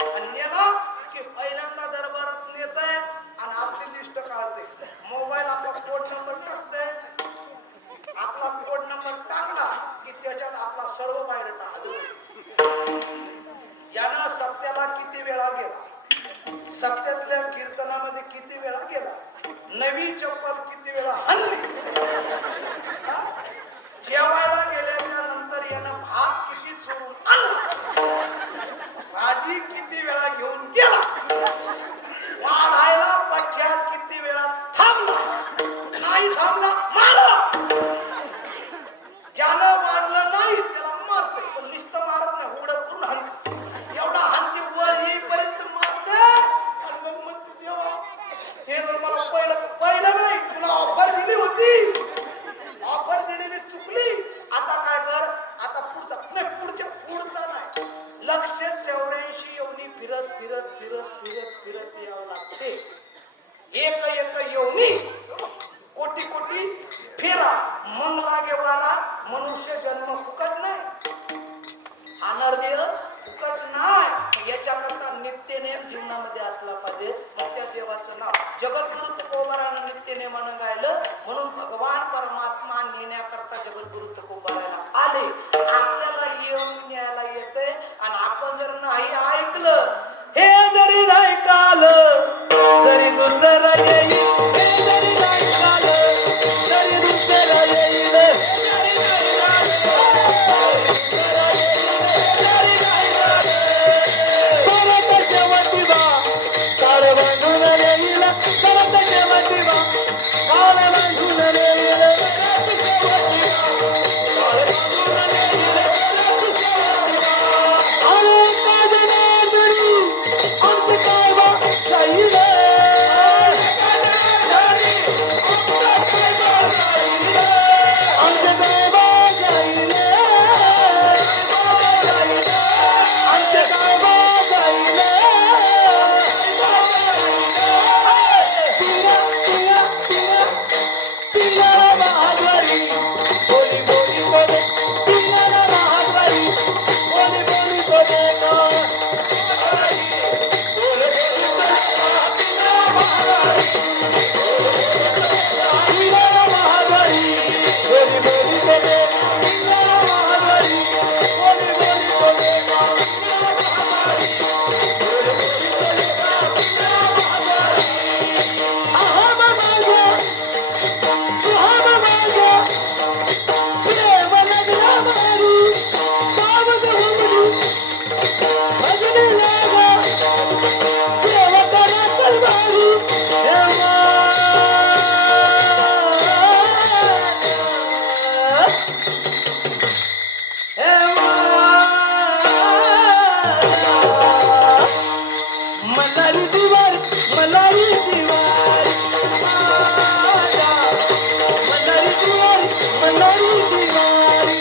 आणि नेला की पहिल्यांदा दरबारात नेतय आणि आपली लिस्ट काढते. मोबाईल आपला कोड नंबर टाकतोय. आपला कोड नंबर टाकला की त्याच्यात आपला सर्व बायोडेटा हजर होतो. यानं सत्याला किती वेळा गेला, सत्यातल्या कीर्तनामध्ये किती वेळा गेला, नवी चप्पल किती वेळा हल्ली, जेवायला गेल्याच्या नंतर यानं भात किती चोरून आणला, भाजी किती वेळा घेऊन गेला, वाढायला पठ्यात किती वेळा थांबला, नाही थांबला मारा. ज्यानं वाढलं नाही त्याला मारते, पण नुसतं मारत नाही, उघडं करून हाणते. एवढा हानते वर येईपर्यंत मारते. आणि मग म्हणते देवा, हे जर मला पहिलं नाही, तुला ऑफर दिली होती, ऑफर दिलेली चुकली. आता काय कर, आता पुढचा नाही, 184 येवनी फिरत यावं लागते. एक येवनी कोटी फेरा मग लागे वारा. मनुष्य जन्म फुकट नाही, हा नरदेह फुकट नाही. याच्याकरता नित्यनेम जीवनामध्ये असला पाहिजे. मग त्या देवाचं नाव जगद्गुरु तुकोबारानं नित्यनेमानं गायलं. म्हणून भगवान परमात्मा नेण्याकरता जगद्गुरु तुकोबारायला आले. आपल्याला येऊन न्यायला येते. आणि आपण जर नाही ऐकलं, हे जरी नाही कालं जरी दुसरं येईल, हे जरी नाही कालं जरी दुसरं येईल, सरत शेवटी बा काळ बांधून येईल, सरत शेवटी बा काळ बांधून येईल, भजनी लागा देव करा तलवारी हे मलारी दिवार मलारी दिवार मलारी दिवार मलारी दिवारी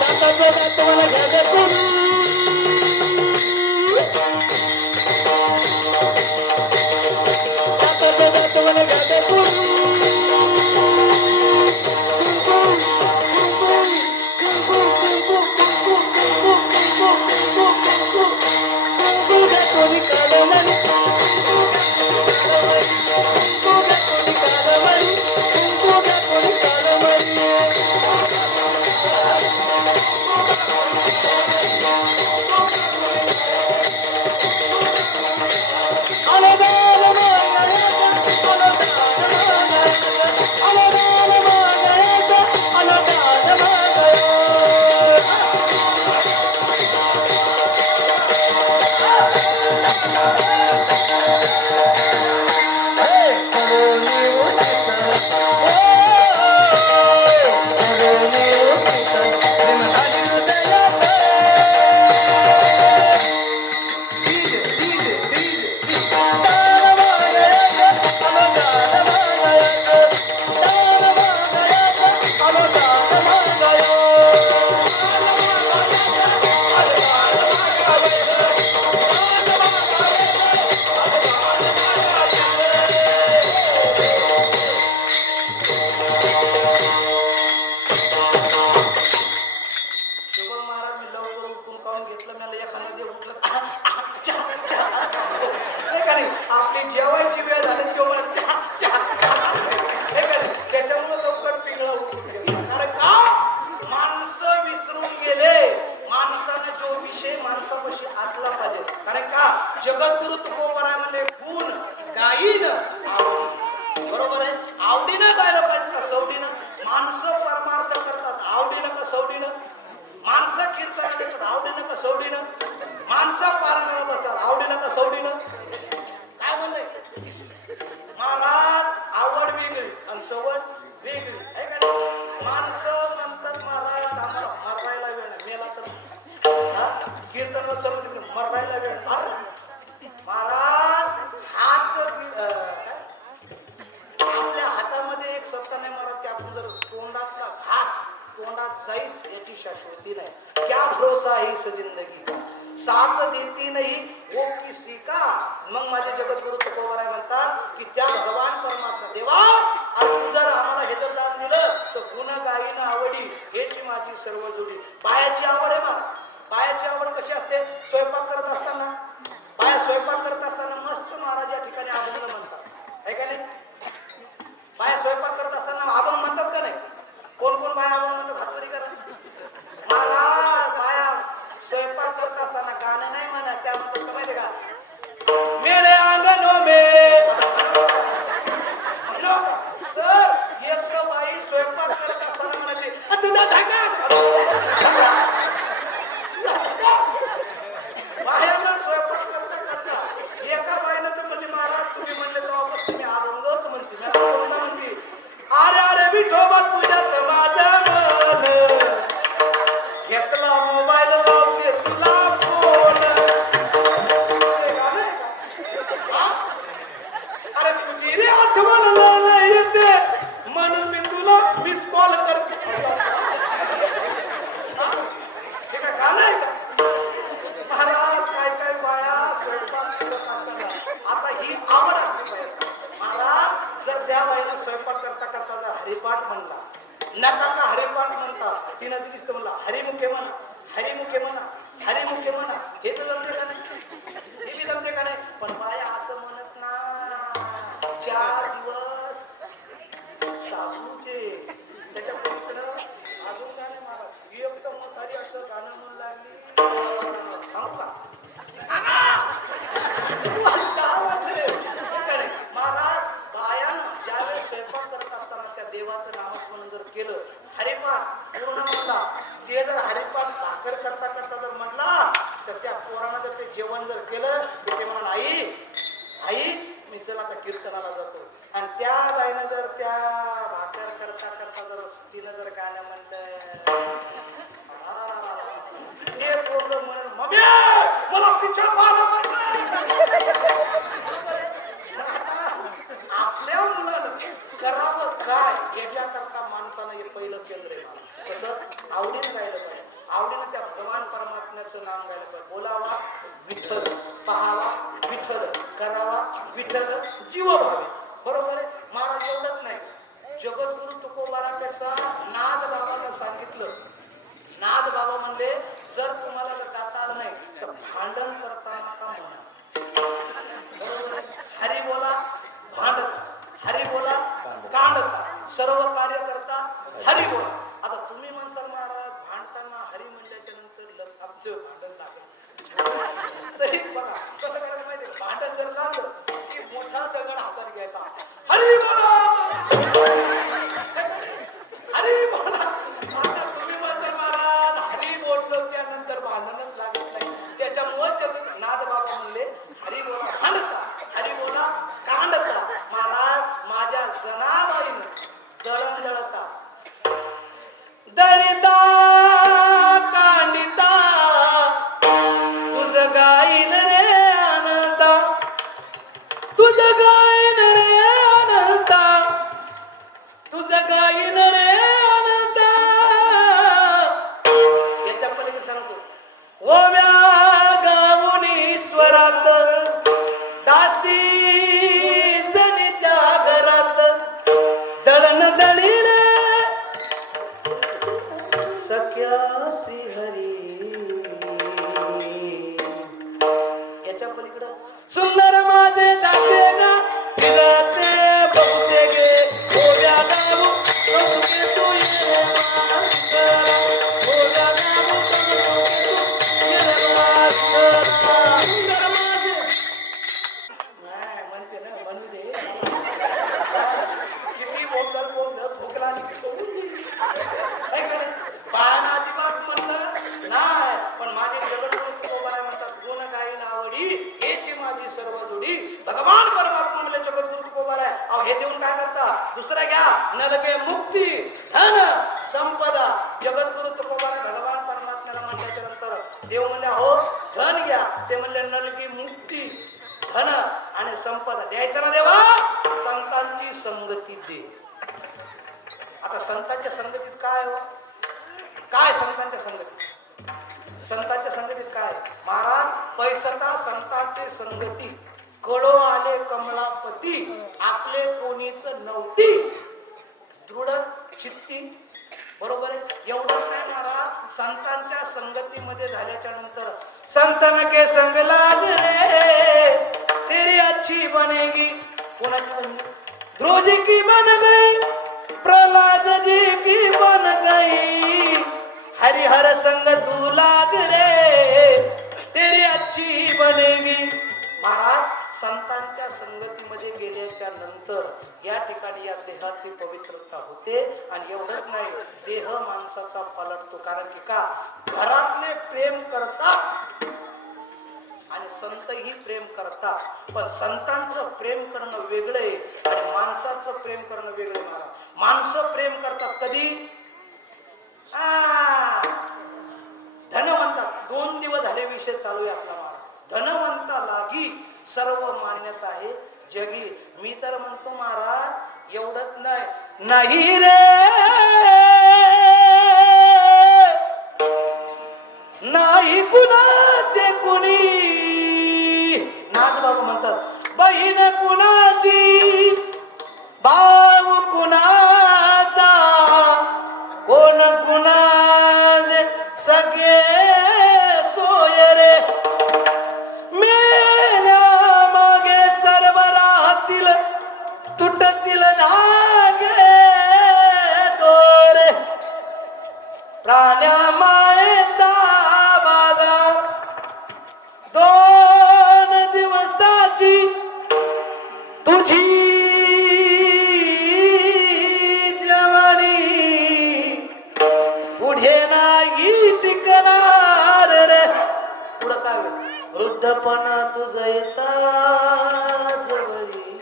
दाताचा दात मला घ्या करून दाताचा दात मला घ्या करून आपली जेवायची वेळ झाली तेव्हा चहा चहा हे का नाही त्याच्यामुळे लवकर पिंगळा उठून घेतला कारण का माणसं विसरून गेले माणसाने जो विषय माणसापाशी असला पाहिजे कारण का जगद्गुरु तुकोबराय म्हणले गुण गायीन आवडी बरोबर आहे आवडीनं गायला पाहिजे का सवडीनं माणसं परमार्थ करतात आवडीनं का सवडीनं माणसं कीर्तन करतात आवडीनं का सवडीनं माणसं पारायणाला बसतात आवडीनं का सवडीनं काय म्हणलंय महाराज आवड वेगळी आणि सवड वेगळी आहे का नाही माणसं म्हणतात महाराज आम्हाला मरायला वेळ नाही मेला तर कीर्तनाला चालू तिकडे मरायला वेळ अरे महाराज हात काय आपल्या हातामध्ये एक सत्ता नाही महाराज की आपण जर तोंडातला घास तोंडात जाईल याची शाश्वती नाही क्या भरोसा है इस जिंदगी का साथ देती नाही वो किसी का मग माझे जगद्गुरु तुकोबराय म्हणतात की त्या भगवान परमात्मा देवा अरे तू जर आम्हाला हे जर दान दिलं तर गुण गायीन आवडी हेची माझी सर्व जोडी पायाची आवड आहे मला पायाची आवड कशी असते स्वयंपाक करत असताना बाया स्वयंपाक करत असताना मस्त महाराज या ठिकाणी अभंग म्हणतात है का नाही बाया स्वयंपाक करत असताना अभंग म्हणतात का नाही कोण कोण बाया अभंग म्हणतात हातवरी करा महाराज बाया स्वयंपाक करत असताना गाणं नाही म्हणत त्या म्हणतात का माहिती का मेरे आंगनों में सर एक बाई स्वयंपाक करत असताना म्हणायची तुझा धागा बाहेरनं स्वयंपाक करता करता एका बाईनं तर म्हणली महाराज तुम्ही म्हणले तेव्हापासून तुम्ही अभंगच म्हणते मला कोणता म्हणते अरे अरे विठोबा तुझ्यात माझं मन घेतला मोबाईल लावते तुला फोन अरे तुझी रे आठवण येते म्हणून मी तुला मिस कॉल करते हे काय गाणं आहे का महाराज काय काय बाया स्वयंपाक करत असताना आता ही आवड असते पाहिजे महाराज जर त्या बाईनं स्वयंपाक करता करता जर हरिपाठ म्हणला नका का हरिपाठ म्हणतात तिनं ती दिसतं म्हणला हरिमुखे म्हणा हरिमुखे म्हणा हरिमुखे म्हणा हे तर जमते का नाही हे बी जमते का नाही पण बाया असं म्हणत ना 4 दिवस सासूचे त्याच्या पलीकडं अजून गाणे महाराज एक म्हातारी असं गाणं म्हणू लागली सांगू का 10 वाजले विठ्ठल जीव भावे. बरोबर आहे. महाराज एवढंच नाही, जगद्गुरु तुकोबारापेक्षा नाद बाबांना सांगितलं. नाद बाबा म्हणले जर तुम्हाला जर गाता आलं नाही तर भांडण करताना का म्हणा. बरोबर आहे. हरी बोला भांडता, हरी बोला कांडता, सर्व कार्य करता हरी बोला. आता तुम्ही म्हणसाल महाराज भांडताना हरी म्हणल्याच्या नंतर आमचं भांडण लागलं. तरी बघा कसं करायला माहितीये, भांडण जर लागलं की मोठा दगड हातात घ्यायचा, हरी बोला हरी बोला. आता तुम्ही म्हणसाल महाराज हरी बोललो त्यानंतर भांडणच लागत नाही. त्याच्यामुळे जगत नाद बाबा म्हणले हरी बोला भांडता, हरी बोला कांडता. महाराज माझ्या जनाबाईनं दळण दळता दळिता कांडिता तुझं गाईन रे अनंता, तुझं गाईन रे अनंता, तुझं गाईन रे अनंता. याच्या पलीकडे सांगतो, ओव्या गाऊन ईश्वरात दासी जनीच्या घरात दळण दळीने सख्या श्रीहरी. याच्या पलीकडं सुंदर माझे दाते गा फिरते बघते गे ओव्या गाऊ कौतुके तू ये मास्तरा, ओव्या गाऊ कौतुके तू ये मास्तरा. सुंदर माझे नाही म्हणते ना, म्हणू दे. किती बोललं भुकला आणि सोडून दिली. बाण अजिबात म्हणलं नाही, पण माझे जगद्गुरु तुकोबाराय म्हणतात गुण गायन आवडी हेची माझी सर्व जोडी. भगवान परमात्मा म्हणले जगद्गुरु तुकोबाराय अहो हे देऊन काय करता, दुसरा घ्या नलगे मुक्ती धन संपदा. जगद्गुरु तुकोबाराय भगवान परमात्म्याला म्हणल्याच्या नंतर देव म्हणले हो धन घ्या, ते म्हणले नलगी मुक्ती धन आणि संपदा. द्यायचं ना देवा, संतांची संगती दे. आता संतांच्या संगतीत काय हो, काय संतांच्या संगतीत, संतांच्या संगतीत काय महाराज, पैसता संतांचे संगती कळो आले कमलापती, आपले कोणीच नव्हती दृढ चित्ती. बरोबर आहे. एवढं नाही महाराज, संतांच्या संगतीमध्ये झाल्याच्या नंतर संतन के संग लाग रे तेरी अच्छी बनेगी. कोणाची बनली, ध्रुव जी की बन गई, प्रहलाद जी की बन गई, हरिहर संग तू लाग रे तेरी अच्छी बनेगी. महाराज संतांच्या संगतीमध्ये गेल्याच्या नंतर या ठिकाणी या देहाची पवित्रता होते. आणि एवढंच नाही, देह माणसाचा पलटतो. कारण की का, घरातले प्रेम करतात आणि संतही प्रेम करतात, पण संतांचं प्रेम करणं वेगळं आहे आणि माणसाचं प्रेम करणं वेगळं. महाराज माणसं प्रेम करतात कधी, धनवंतात. 2 दिवस झाले विषय चालू आहे आपला महाराज. धनवंता लागी सर्व मान्यता आहे जगी. मी तर म्हणतो महाराज एवढंच नाही, नाही रे नाही कुणाचे कुणी. नाथ बाबा म्हणतात बहीण कुणाची भाव कुणाचा, कोण कुणाचे सगळे सोय रे. मेल्या मागे सर्व राहतील तुटतील धागे दोरे, प्राण्या मायेचा बाजा 2 दिवसाची तुझी जवानी, पुढे नाही टिकणार रे. पुढं काय होईल, वृद्धपणा तुझं येता जवळी,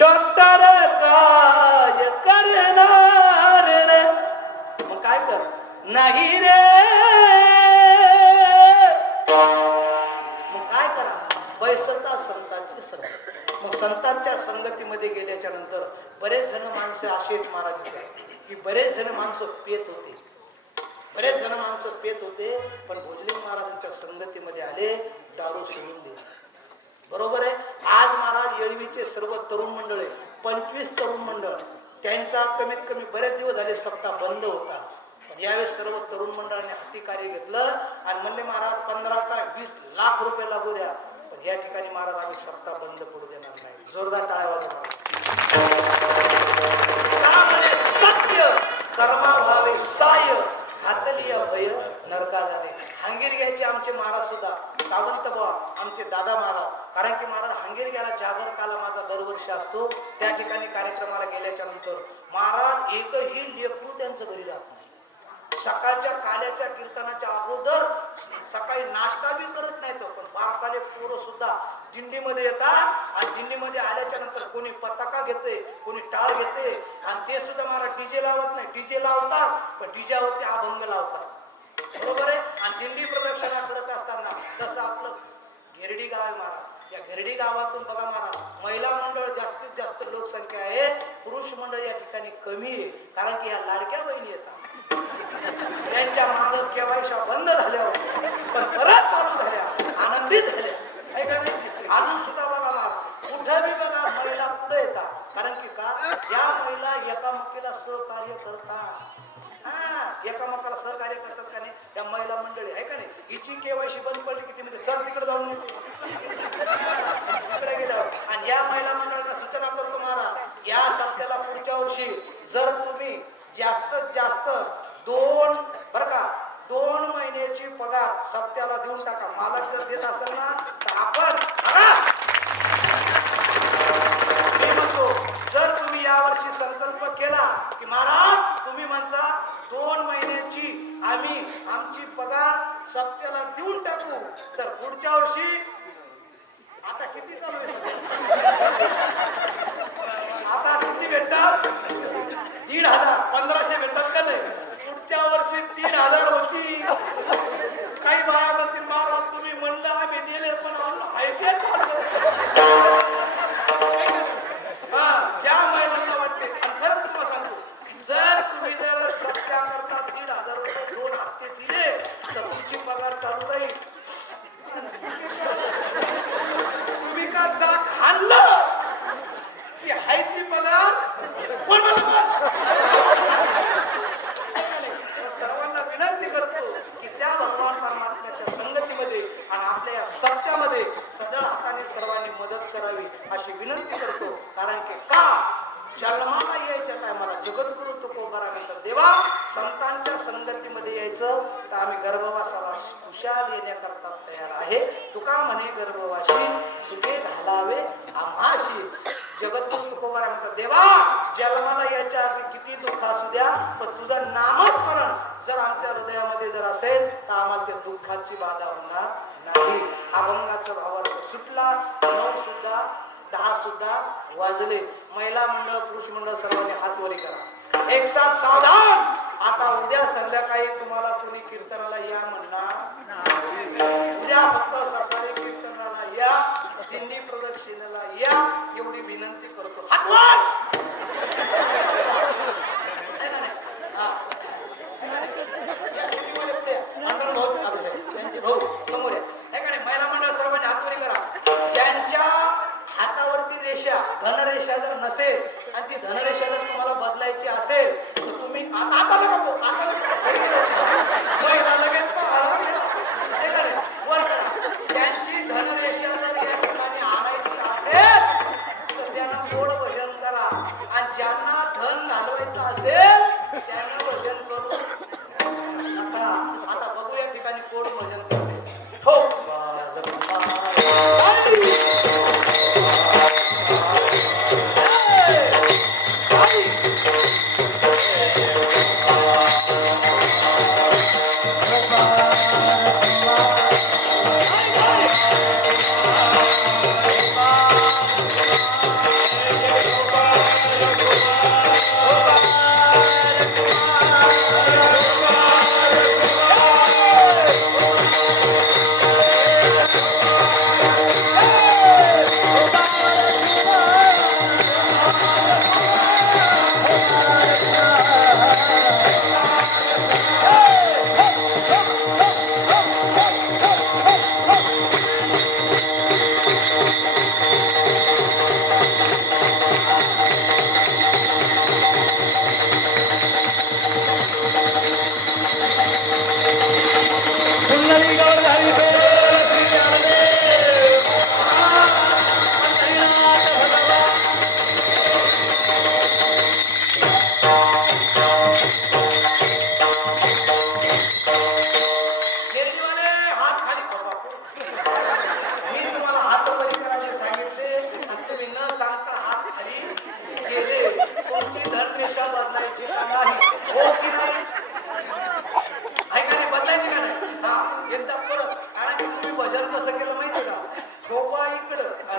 डॉक्टर काय करणार रे. मग काय कर, नाही रे. मग काय करा, बैसता संतांची संगत. मग संतांच्या संगतीमध्ये गेल्याच्या नंतर बरेच जण माणसं असे आहेत महाराज की बरेच जण माणसं पेत होते, बरेच जण माणसं पेत होते, पण भोजलिंग महाराजांच्या संगतीमध्ये आले, दारू सोडून दिली. बरोबर आहे. परभणीचे सर्व तरुण मंडळ आहे, 25 तरुण मंडळ, त्यांचा कमीत कमी बरेच दिवस झाले सप्ताह बंद होता. पण यावेळेस सर्व तरुण मंडळाने हाती कार्य घेतलं आणि म्हणले महाराज 15 का 20 लाख रुपये लागू द्या, पण या ठिकाणी महाराज आम्ही सप्ताह बंद पडू देणार नाही. जोरदार टाळ्या वाजवा. का म्हणे सत्य कर्मा व्हावे साय, घातलीय भय नरका जाणे. हंगीर घ्यायचे आमचे महाराज सुद्धा, सावंत बाबा आमचे दादा महाराज. कारण की महाराज हंगीर घ्यायला जागर काला माझा दरवर्षी असतो. त्या ठिकाणी कार्यक्रमाला गेल्याच्या नंतर महाराज एकही लेकरू त्यांचं घरी राहत नाही. सकाळच्या काल्याच्या कीर्तनाच्या अगोदर सकाळी नाश्ता बी करत नाही तो, पण बारकाले पोरं सुद्धा दिंडीमध्ये येतात आणि दिंडीमध्ये आल्याच्या नंतर कोणी पताका घेते, कोणी टाळ घेते आणि ते सुद्धा महाराज डीजे लावत नाही. डीजे लावतात पण डीजेवरती अभंग लावतात, बरोबर आहे. आणि दिंडी प्रदक्षिणा करत असताना जसं आपलं घेरडी गाव आहे महाराज, या घेरडी गावातून बघा महाराज महिला मंडळ जास्तीत जास्त लोकसंख्या आहे, पुरुष मंडळ या ठिकाणी कमी आहे. कारण की ह्या लाडक्या बहिणी येतात, त्यांच्या माग केवायशा बंद झाल्या होत्या पण परत चालू झाल्या, आनंदित झाल्या. अजून सुद्धा बघा महाराज कुठं बी बघा महिला पुढे येतात. कारण की का या महिला एकामेकीला सहकार्य करतात. एकामेकाला सहकार्य करतात का नाही या महिला मंडळी आहे का नाही. हिची केवायसी बंद पडली की ती म्हणजे चल तिकडे जाऊन येते तिकडे गेल्यावर. आणि या महिला मंडळाला सूचना करतो महाराज, या सप्त्याला पुढच्या वर्षी जर तुम्ही जास्तीत जास्त 2 महिन्याची पगार सप्त्याला देऊन टाका. मालक जर देत असेल ना तर आपण मी म्हणतो जर तुम्ही यावर्षी संकल्प केला की महाराज तुम्ही म्हणता 2 महिन्याची आम्ही आमची पगार सप्त्याला देऊन टाकू, तर पुढच्या वर्षी आता किती चालू आहे आता किती भेटतात 1,500 1,500 भेटतात का नाही. पुढच्या वर्षी 3,000 होती. काही बाया म्हणतील महाराज तुम्ही म्हणलं आम्ही दिले पण ज्या महिलांना वाटते. आणि खरंच तुम्हाला सांगतो जर तुम्ही जर सप्त्या करता 1,500 रुपये 2 हप्ते दिले तर तुमची पगार चालू राहील. तुम्ही का चाक हाणलं की हाय ती पगार कोण सर्वांना विनंती करतो की त्या भगवान परमात्म्याच्या संगतीमध्ये आणि आपल्या या सत्यामध्ये सडळ हाताने सर्वांनी मदत करावी अशी विनंती करतो. कारण की का जन्माला यायच्या टायमाला जगद्गुरु तुकोबारा म्हणतात देवा संतांच्या संगतीमध्ये यायचं तर आम्ही गर्भवासाला खुशाल येण्याकरता तयार आहे. तुका म्हणे गर्भवाशी सुखे घालावे आम्हाशी. जगद्गुरु तुकोबारा म्हणतात देवा जन्माला यायच्या आधी किती दुःख असू द्या पण तुझं नामस्मरण जर आमच्या हृदयामध्ये जर असेल तर आम्हाला त्या दुःखाची बाधा होणार नाही. अभंगाचा भावार्थ सुटला. 9 सुद्धा 10 सुद्धा वाजले. महिला मंडळ पुरुष मंडळ सर्वांनी हात वरी करा. एक साथ सावधान. आता उद्या संध्याकाळी तुम्हाला कोणी कीर्तनाला या म्हणणार, उद्या फक्त सकाळी कीर्तनाला या, दिंडी प्रदक्षिणेला या एवढी विनंती करतो. हात वर. त्यांचे भाऊ समोर आहे. महिला मंडळ सर्वांनी हातवरी करा. ज्यांच्या हातावरती रेषा धनरेषा जर नसेल आणि ती धनरेषा जर तुम्हाला बदलायची असेल तर तुम्ही आता महिला लगेच वर करा. त्यांची धनरेषा जर या ठिकाणी आणायची असेल तर त्यांना गोड भजन करा आणि ज्यांना धन घालवायचं असेल त्यांना भजन करू नका. आता बघू या ठिकाणी गोड भजन करते. ठोक Hey!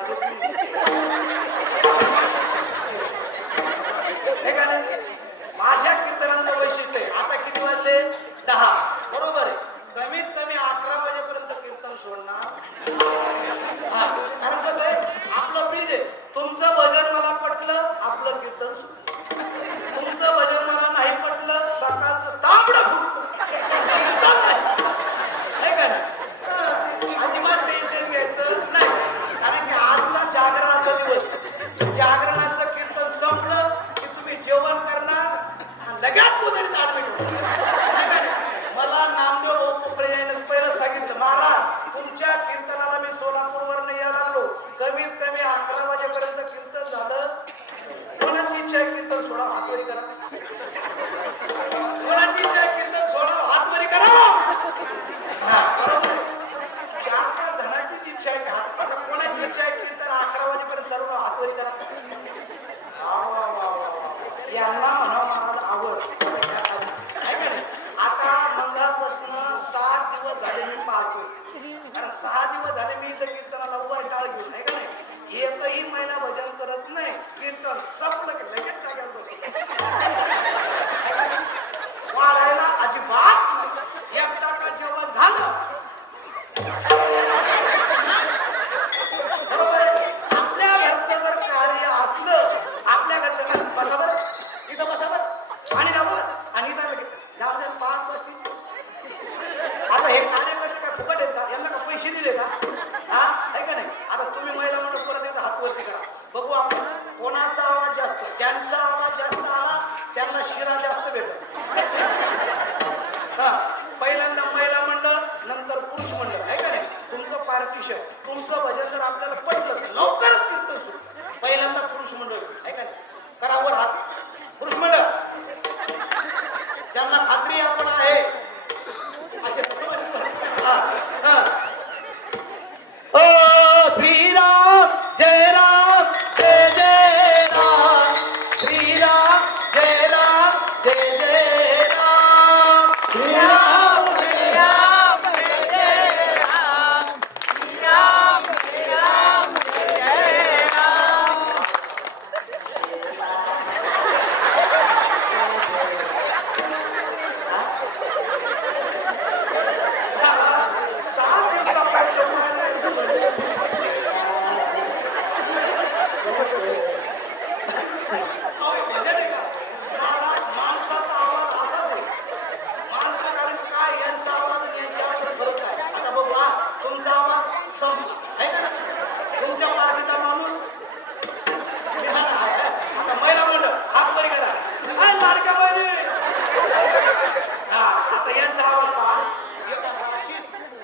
रुक्मिणी. हे का नाही? माझ्या कीर्तनाचं वैशिष्ट्य आहे. आता किती वाजले? 10. बरोबर आहे. कमीत कमी 11 वाजेपर्यंत कीर्तन सोडणार. हा, कारण कसं आहे, आपलं ब्रीज आहे. तुमचं भजन मला पटलं, आपलं कीर्तन सुटलं. तुमचं भजन मला नाही पटलं, सकाळचं तांबडं फुटलं, कीर्तन नाही. नाही का नाही? हा, अजिबात टेन्शन घ्यायचं नाही. कारण की आजचा जागरणाचा दिवस आहे. जागरणाचं कीर्तन संपलं की तुम्ही जेवण करणार आणि लगेच गोधडीत ऍडमिट होणार. नाही का नाही? मला नामदेव भाऊ पोकळे यांनी पहिलं सांगितलं, महाराज तुमच्या कीर्तनाला मी सोलापूरवरनं यायला लागलो, कमीत कमी 11 वाजेपर्यंत कीर्तन झालं. कोणाची इच्छा आहे कीर्तन सोडा, हातवरी करा. कोणाची इच्छा आहे कीर्तन सोडा, हातवरी करा. हा, बरोबर आहे. 4-5 जणांचीच इच्छा आहे की हात. आता कोणाची इच्छा आहे कीर्तन 11 वाजेपर्यंत चालू राहा, हातवरी करा. वा वा वा वा वा. यांना म्हणावं महाराज आवड. आहे का नाही? आता मंगळापासून 7 दिवस झाले मी पाहतोय. कारण 6 दिवस झाले मी इथं कीर्तनाला उभा टाळ घेऊन. आहे का नाही? एकही महिना भजन करत नाही. कीर्तन संपलं की लगेच जाग्यावर बसतो. वाढायला अजिबात नाही. एकदा का जेवण झालं, बरोबर आहे. आपल्या घरचं जर कार्य असलं, आपल्या घरचं बसा बरं, इथं बसा बरं, आणि जा बरं, आणि इथं जाऊ द्या 5 बसतील. आता हे कार्यकर्ते काय फुकट आहेत का? यांना का पैसे दिले का? हा, आहे का नाही? आता तुम्ही महिला म्हणून परत एकदा हात वरती करा, बघू आपण कोणाचा आवाज जास्त. ज्यांचा आवाज जास्त आला त्यांना शिरा जास्त भेटत. हा, पहिल्यांदा महिला मंडळ, नंतर पुरुष मंडळ. आहे का नाही? तुमचं पार्टिशन, तुमचं भजन जर आपल्याला पटलं तर लवकरच कीर्तन सुरू. पहिल्यांदा पुरुष मंडळ. आहे का नाही? करावर हात. पुरुष मंडळ ज्यांना खात्री आपण आहे असे हा, हा. ओ श्रीराम जय राम जय जय राम, श्रीराम जय राम जय जय राम, श्रीराम जय राम जय जय राम, श्रीराम जय राम जय जय राम. 7 दिवसापर्यंत जेवणाला येतं म्हणजे. भजन आहे का? महाराज माणसाचा आवाज असाच आहे. माणसं कारण काय, यांचा आवाज आणि यांच्या आवाजात फरक आहे. आता बघू, हा तुमचा आवाज संपला. आहे का? तुमच्या पार्टीचा माणूस निघाला आहे. आता महिला मंडळ हात वरी करा. काय लाडक्या बहिणी, हा आता यांचा आवाज पहा.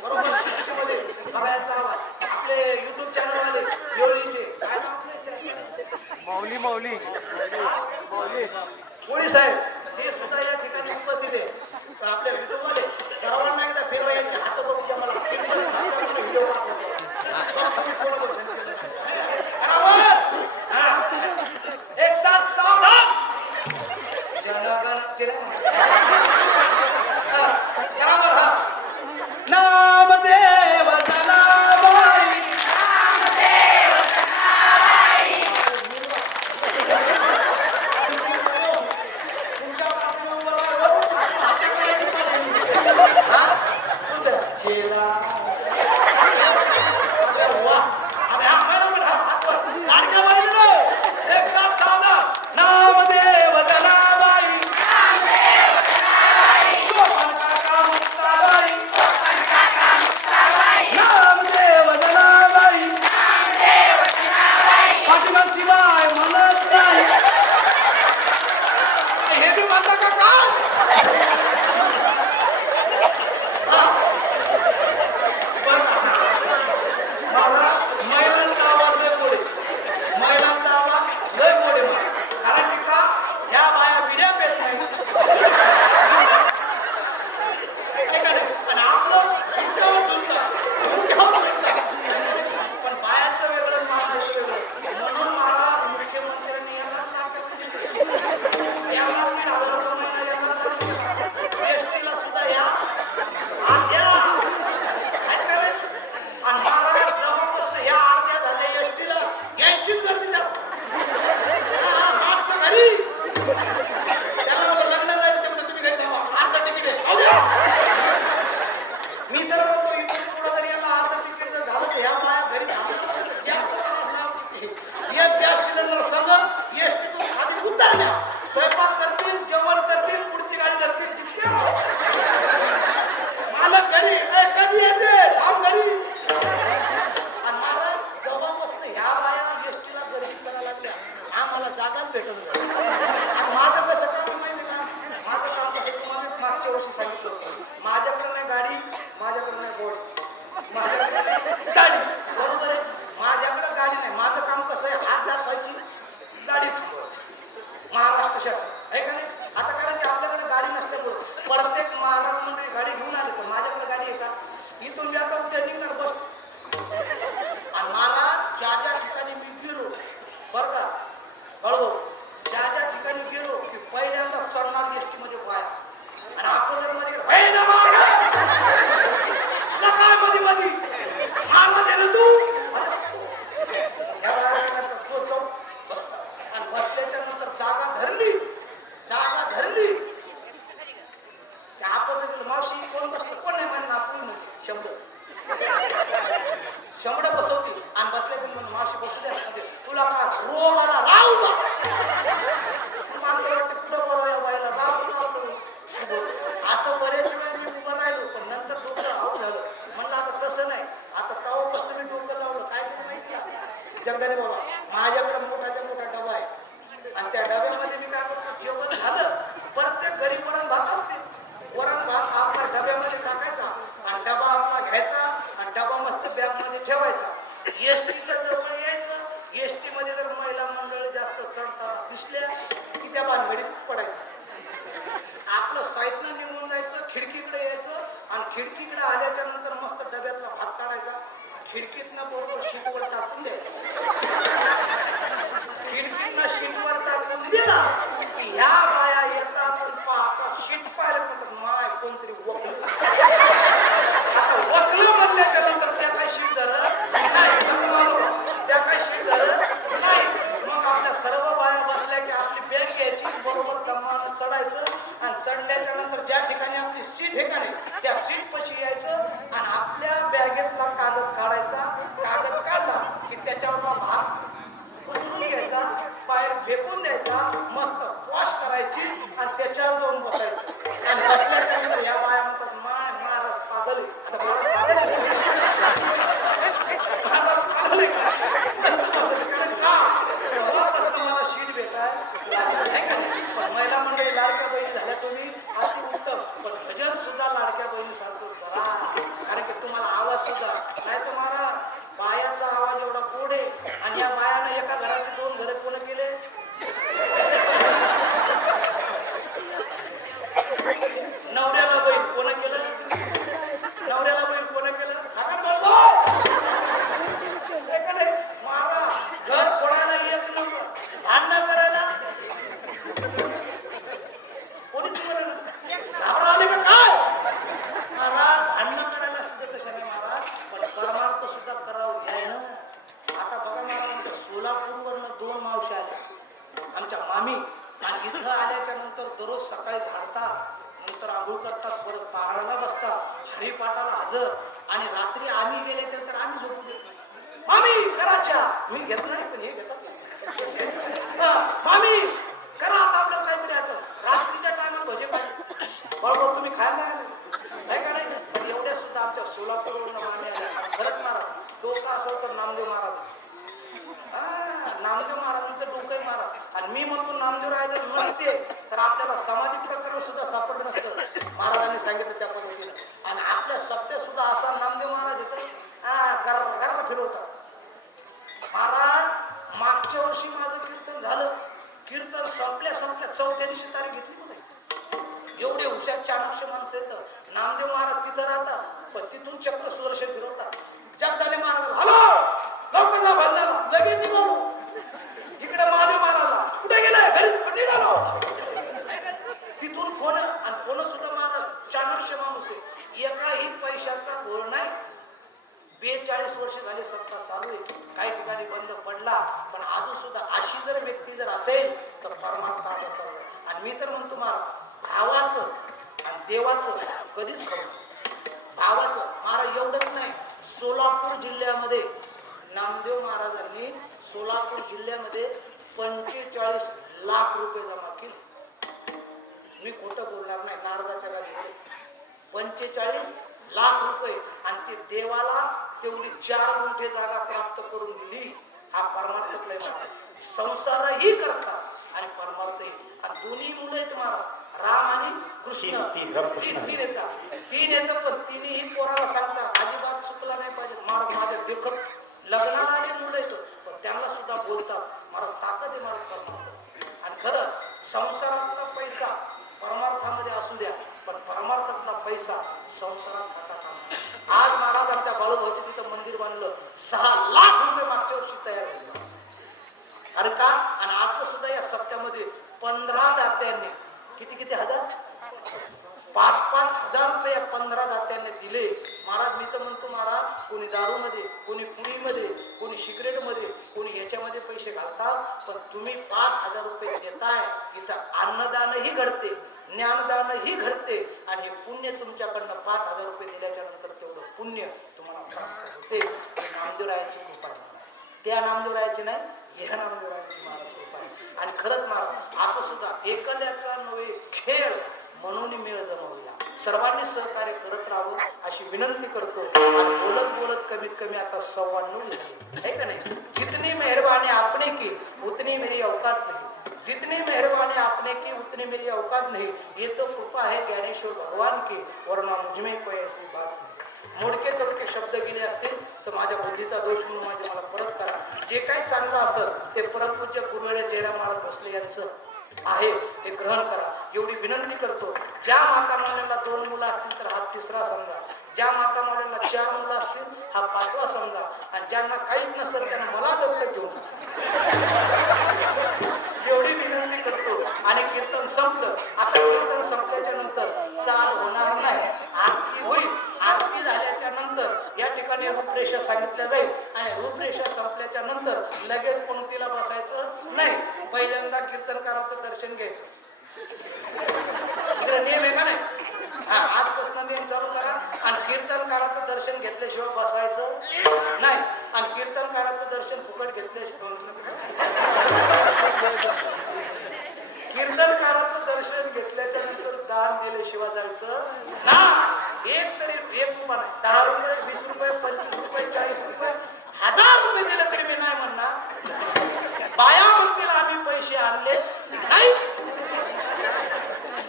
बरोबर शिस्तीमध्ये बघा यांचा आवाज. आपले युट्यूब चॅनल मध्ये योळीचे काय नाव आपले? माऊली माऊली माऊली कोळी साहेब ते सुद्धा या ठिकाणी उपस्थित आहे. तर आपल्या युट्यूब मध्ये सर्वांना एकदा फिरवा, यांचे हात बघू द्या मला. कीर्तन सांगताना व्हिडिओ पाठवतो. बघ तुम्ही कोण बोलतो. एक साथ सावधान, जनगण ते नाही म्हणत. बरोबर. हा, नामदेव जनाबाई, तुमच्या पाठीला उभं राहा. हाते करायचे पाहिजे. भेटत नाही. आणि माझं कसं काम आहे माहिती का? माझं काम कसं तुम्हाला मी मागच्या वर्षी सांगितलं होतं. माझ्याकडे नाही गाडी, माझ्याकडे नाही गोड, माझ्याकडे नाही गाडी. बरोबर आहे. माझ्याकडे गाडी नाही. माझं काम कसं आहे, हात दाखवायची, गाडी थांबवायची. महाराष्ट्र शासन आहे का नाही? आता कारण की आपल्याकडे गाडी नसल्यामुळं प्रत्येक महाराज मंडळी गाडी घेऊन आले, पण माझ्याकडे गाडी आहे का? इथून मी आता उद्या निघणार बस. आणि महाराज ज्या ज्या ठिकाणी मी गेलो बरं का कळवो, ज्या ज्या ठिकाणी गेलो की पहिल्यांदा चढणार एसटी मध्ये बाया आणि आपण जर मध्ये काय मध्ये मध्ये महाराज आहे ना तू, बसता आणि बसल्याच्या नंतर जागा धरली आपण जर मावशी कोण बसलं, कोण नाही म्हणणार, तुम्ही म्हणते शंभर बसवती आणि बसल्या तरी म्हणून मावशी बसू द्या म्हणजे तुला का रोग आला राहू का? माणसं वाटते कुठं बरं या बाईला राहू. असं बरेच वेळ मी उभं राहिलो, पण नंतर डोकं आऊट झालं. म्हणलं आता तसं नाही, आता तेव्हापासून मी डोकं लावलं. काय केलं माहिती का जगदाने बाबा, माझ्याकडे मोठाच्या मोठा डबा आहे आणि त्या डब्यामध्ये मी काय करतो, जेवण झालं प्रत्येक घरी वरण भात असते, वरण भात आपल्या डब्यामध्ये टाकायचा आणि डबा आपला घ्यायचा आणि डबा मस्त बॅग मध्ये ठेवायचा. एसटीच्या जवळ यायचं. एसटी मध्ये जर महिला मंडळ जास्त चढताना दिसल्या की त्या भानगडीत पडायचं. आपलं साईडनं निघून जायचं, खिडकीकडे यायचं आणि खिडकीकडे आल्याच्या नंतर मस्त डब्यातला भात काढायचा, खिडकीतनं बरोबर शीटवर टाकून द्यायचं. खिडकीतनं शीटवर टाकून दिला की ह्या बाया येतात आणि पाहता शीट पाहिलं म्हणतात माय कोणतरी वकलं. आता वकलं म्हणल्याच्या नंतर त्या काय शीट धरत नाही, आता माझं त्या काय शीट धरत नाही. मग आपल्या सर्व बाया बसल्या की आपली बॅग घ्यायची, बरोबर दमानं चढायचं आणि चढल्याच्या नंतर ज्या ठिकाणी आपली सीट आहे का नाही त्या सीट पाशी यायचं आणि आपल्या बॅगेतला कागद काढायचा. कागद काढला की त्याच्यावरला भाग उचलून घ्यायचा, बाहेर फेकून द्यायचा, मस्त वॉश करायची आणि त्याच्यावर जाऊन बसायचं. आणि बसल्याच्या नंतर ह्या बाया म्हणतात माय महाराज पागल आहे. आता महाराज पागल आहे, महाराज पागल आहे का? मस्त बसायचं. कारण का तेव्हापासून मला शीट भेटाय आहे का नाही. पण महिला मंडळी लाडक्या बहिणी झाल्या तुम्ही अति उत्तम, पण भजन सुद्धा लाडक्या बहिणी सारखं करा. कारण की तुम्हाला आवाज सुद्धा नाही तर महाराज बायाचा आवाज एवढा गोड आहे आणि या बायानं एका घराचे 2 घरं कोण केले. नवऱ्याला बैल कोण केलं, नवऱ्याला बैल कोण केलं सांगा बरोबर. महाराज घर फोडायला एक नंबर, भांडण करायला कोणी तुम्हाला घाबरा आले का काय? महाराज भांडण करायला सुद्धा तशा नाही महाराज, पण परमार्थ सुद्धा करावं घ्याय ना. आता बघा महाराज, आमच्या सोलापूरवरनं 2 मावशी आल्या आमच्या मामी आणि इथं आल्याच्या नंतर दररोज सकाळी झाडतात, नंतर आंघोळ करतात, परत पारायणाला बसतात, हरिपाठाला हजर. आणि रात्री आम्ही गेल्याच्या नंतर आम्ही झोपू देत नाही. मामी कराच्या मी घेत नाही, पण हे घेतात. मामी करा आता आपल्याला काहीतरी आठवण. रात्रीच्या टायमाला भजे पाहिजे बरोबर तुम्ही खायला नाही का नाही. पण एवढ्या सुद्धा आमच्या सोलापूरवरून मामी आल्या. खरंच महाराज डोकं असं तर नामदेव महाराजांचं, नामदेव महाराजांचं डोकं महाराज. आणि मी म्हणतो नामदेव राय जर नसते तर आपल्याला समाधी प्रकरण सुद्धा सापडलं नसतं. महाराजांनी सांगितलं त्या पद्धतीनं. आणि आपल्या सत्य सुद्धा असा नामदेव महाराज येतं गर्र फिरवतात. महाराज मागच्या वर्षी माझं कीर्तन झालं, कीर्तन संपल्या 4थ्या दिवशी तारीख घेतली मला. एवढे हुशार चाणक्य माणसं येतं. नामदेव महाराज तिथं राहतात, पण तिथून चक्र सुदर्शन फिरवतात. जगदाने महाराज हॅलो लवकर जा भांडणाला, लगेच निघालो. इकडे महादेव महाराजला कुठे गेलाय घरी निघालो. तिथून फोन आणि फोन सुद्धा महाराज चाणक्य माणूस आहे. एकाही पैशाचा घोळ नाही. 42 वर्ष झाले सत्ता चालू आहे. काही ठिकाणी बंद पडला, पण अजून सुद्धा अशी जर व्यक्ती जर असेल तर परमार्थ असा चालू आहे. आणि मी तर म्हणतो महाराज भावाचं आणि देवाचं कधीच खरं. भावाचं महाराज एवढंच नाही, सोलापूर जिल्ह्यामध्ये नामदेव महाराजांनी सोलापूर जिल्ह्यामध्ये 45 लाख रुपये जमा केले. मी खोटं बोलणार नाही. नारदाच्या गादीवर 45 लाख रुपये आणि ते देवाला तेवढी 4 गुंठे जागा प्राप्त करून दिली. हा परमार्थातला संसारही करतात आणि परमार्थ आहे. आणि दोन्ही मुलं आहेत महाराज, राम आणि कृष्ण. तीन आहेत का? तीन येतं, पण तिन्ही पोराला सांगतात अजिबात चुकला नाही पाहिजे महाराज. माझ्या देखत लग्नाला आले मुलं येतं, पण त्यांना सुद्धा बोलतात महाराज ताकद आहे महाराज परमार्थ. आणि खरं संसारातला पैसा परमार्थामध्ये असू द्या, पण परमार्थातला पैसा संसारात खाता कामा नये. आज महाराज आमच्या बाळूभाऊच्या तिथं मंदिर बांधलं, 6 लाख रुपये मागच्या वर्षी तयार झाले महाराज. अरे का? आणि आजचं सुद्धा या सप्त्यामध्ये 15 दात्यांनी किती हजार 5-5 हजार रुपये 15 दात्यांनी दिले महाराज. मी तर म्हणतो महाराज, कोणी दारूमध्ये, कोणी पुडीमध्ये, कोणी सिगरेटमध्ये, कोणी ह्याच्यामध्ये पैसे घालतात, पण तुम्ही 5,000 रुपये देताय. इथं अन्नदानही घडते, ज्ञानदानही घडते, आणि हे पुण्य तुमच्याकडनं 5,000 रुपये दिल्याच्या नंतर तेवढं पुण्य तुम्हाला प्राप्त होते. नामदेवरायांची कृपा आहे. त्या नामदेवरायांची नाही, ह्या नामदेवरायांची महाराज कृपा आहे. आणि खरंच महाराज असं सुद्धा एकल्याचा नव्हे खेळ म्हणून मेळ जमवला. सर्वांनी सहकार्य करत राहावं अशी विनंती करतो. आणि बोलत बोलत कमीत कमी आता 99 झाले आहे का नाही. जितनी मेहरबानी आपने की उतनी मेरी औकात नहीं, जितनी मेहरबानी आपने की उतनी मेरी औकात नहीं, ये तो कृपा है ज्ञानेश्वर भगवान की, वरना मुझमें कोई ऐसी बात नहीं. मोडके तोडके शब्द गेले असतील तर माझ्या बुद्धीचा दोष म्हणून मला परत करा. जे काही चांगलं असेल ते परमपूज्य गुरुवर्य जयराम महाराज भोसले यांचं आहे, हे ग्रहण करा एवढी विनंती करतो. ज्या माता मौल्यांना 2 मुलं असतील तर हा 3रा समजा, ज्या माता मौल्यांना 4 मुलं असतील हा 5वा समजा, आणि ज्यांना काहीच नसेल त्यांना मला दत्तक घेऊन एवढी विनंती करतो. आणि कीर्तन संपलं. आता कीर्तन संपल्याच्या नंतर चाल होणार नाही, आरती होईल. आरती झाल्याच्या नंतर या ठिकाणी रूपरेषा सांगितल्या जाईल, आणि रूपरेषा संपल्याच्या नंतर लगेच पंक्तीला बसायचं नाही. पहिल्यांदा कीर्तनकाराचं दर्शन घ्यायचं. इकडे नियम आहे का नाही? हा, आजपासून नियम चालू करा. आणि कीर्तनकाराचं दर्शन घेतल्याशिवाय बसायचं नाही, आणि कीर्तनकाराचं दर्शन फुकट घेतल्याशिवाय कीर्तनकाराचं दर्शन घेतल्याच्या नंतर दान दिल्याशिवाय जायचं ना. एक रुपया नाही, 10 रुपये, 20 रुपये, 25 रुपये, 40 रुपये, 1000 रुपये दिले तरी मी नाही म्हणणार. बाया म्हणतील आम्ही पैसे आणले नाही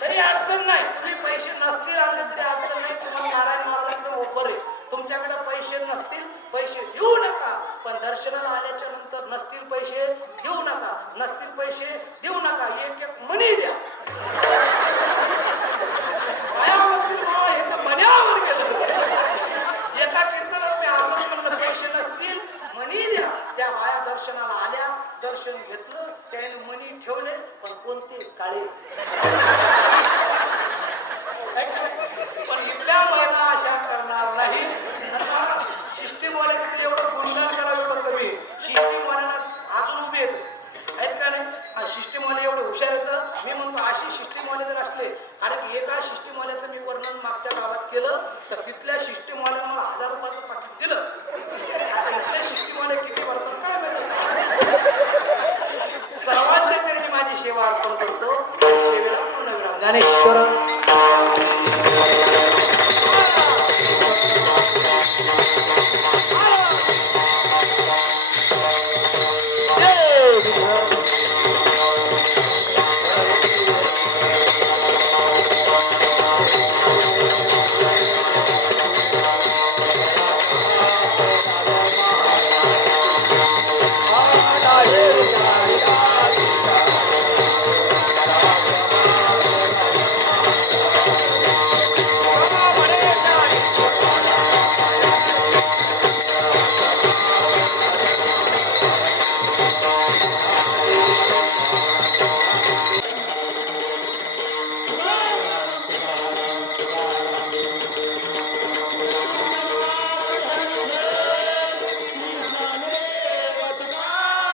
तरी अडचण नाही. तुम्ही पैसे नसतील आणले तरी अडचण नाही. तुम्हाला नारायण महाराजांकडे ऑफर आहे. तुमच्याकडे पैसे नसतील, पैसे देऊ नका, पण दर्शनाला आल्याच्या नंतर नसतील पैसे देऊ नका, नसतील पैसे देऊ नका, एक मणी द्या. हे तर मण्यावर गेलं. एका कीर्तनात मी असंच म्हणलं, पैसे नसतील मणी द्या. त्या बाया दर्शनाला आल्या, दर्शन घेतलं, त्याने मणी ठेवले, पण कोणते काळे. पण इथल्या महिला अशा करणार नाही. शिष्टीवाल्याचं तर एवढं गुणगान करावं एवढं कमी. शिष्टीवाल्यांना अजून उभे आहेत का नाही. आणि शिष्टीवाले एवढे हुशार येतं. मी म्हणतो अशी शिष्टीवाले जर असले, कारण एका शिष्टीवाल्याचं मी वर्णन मागच्या गावात केलं, तर तिथल्या शिष्टीवाल्यानं मला 1000 रुपयाचं पाकिट दिलं. आता इथले शिष्टीवाले किती भरतात काय माहिती. सर्वांच्या चरणी माझी सेवा अर्पण करतो. आणि सेवेला पूर्ण विराम. ज्ञानेश्वर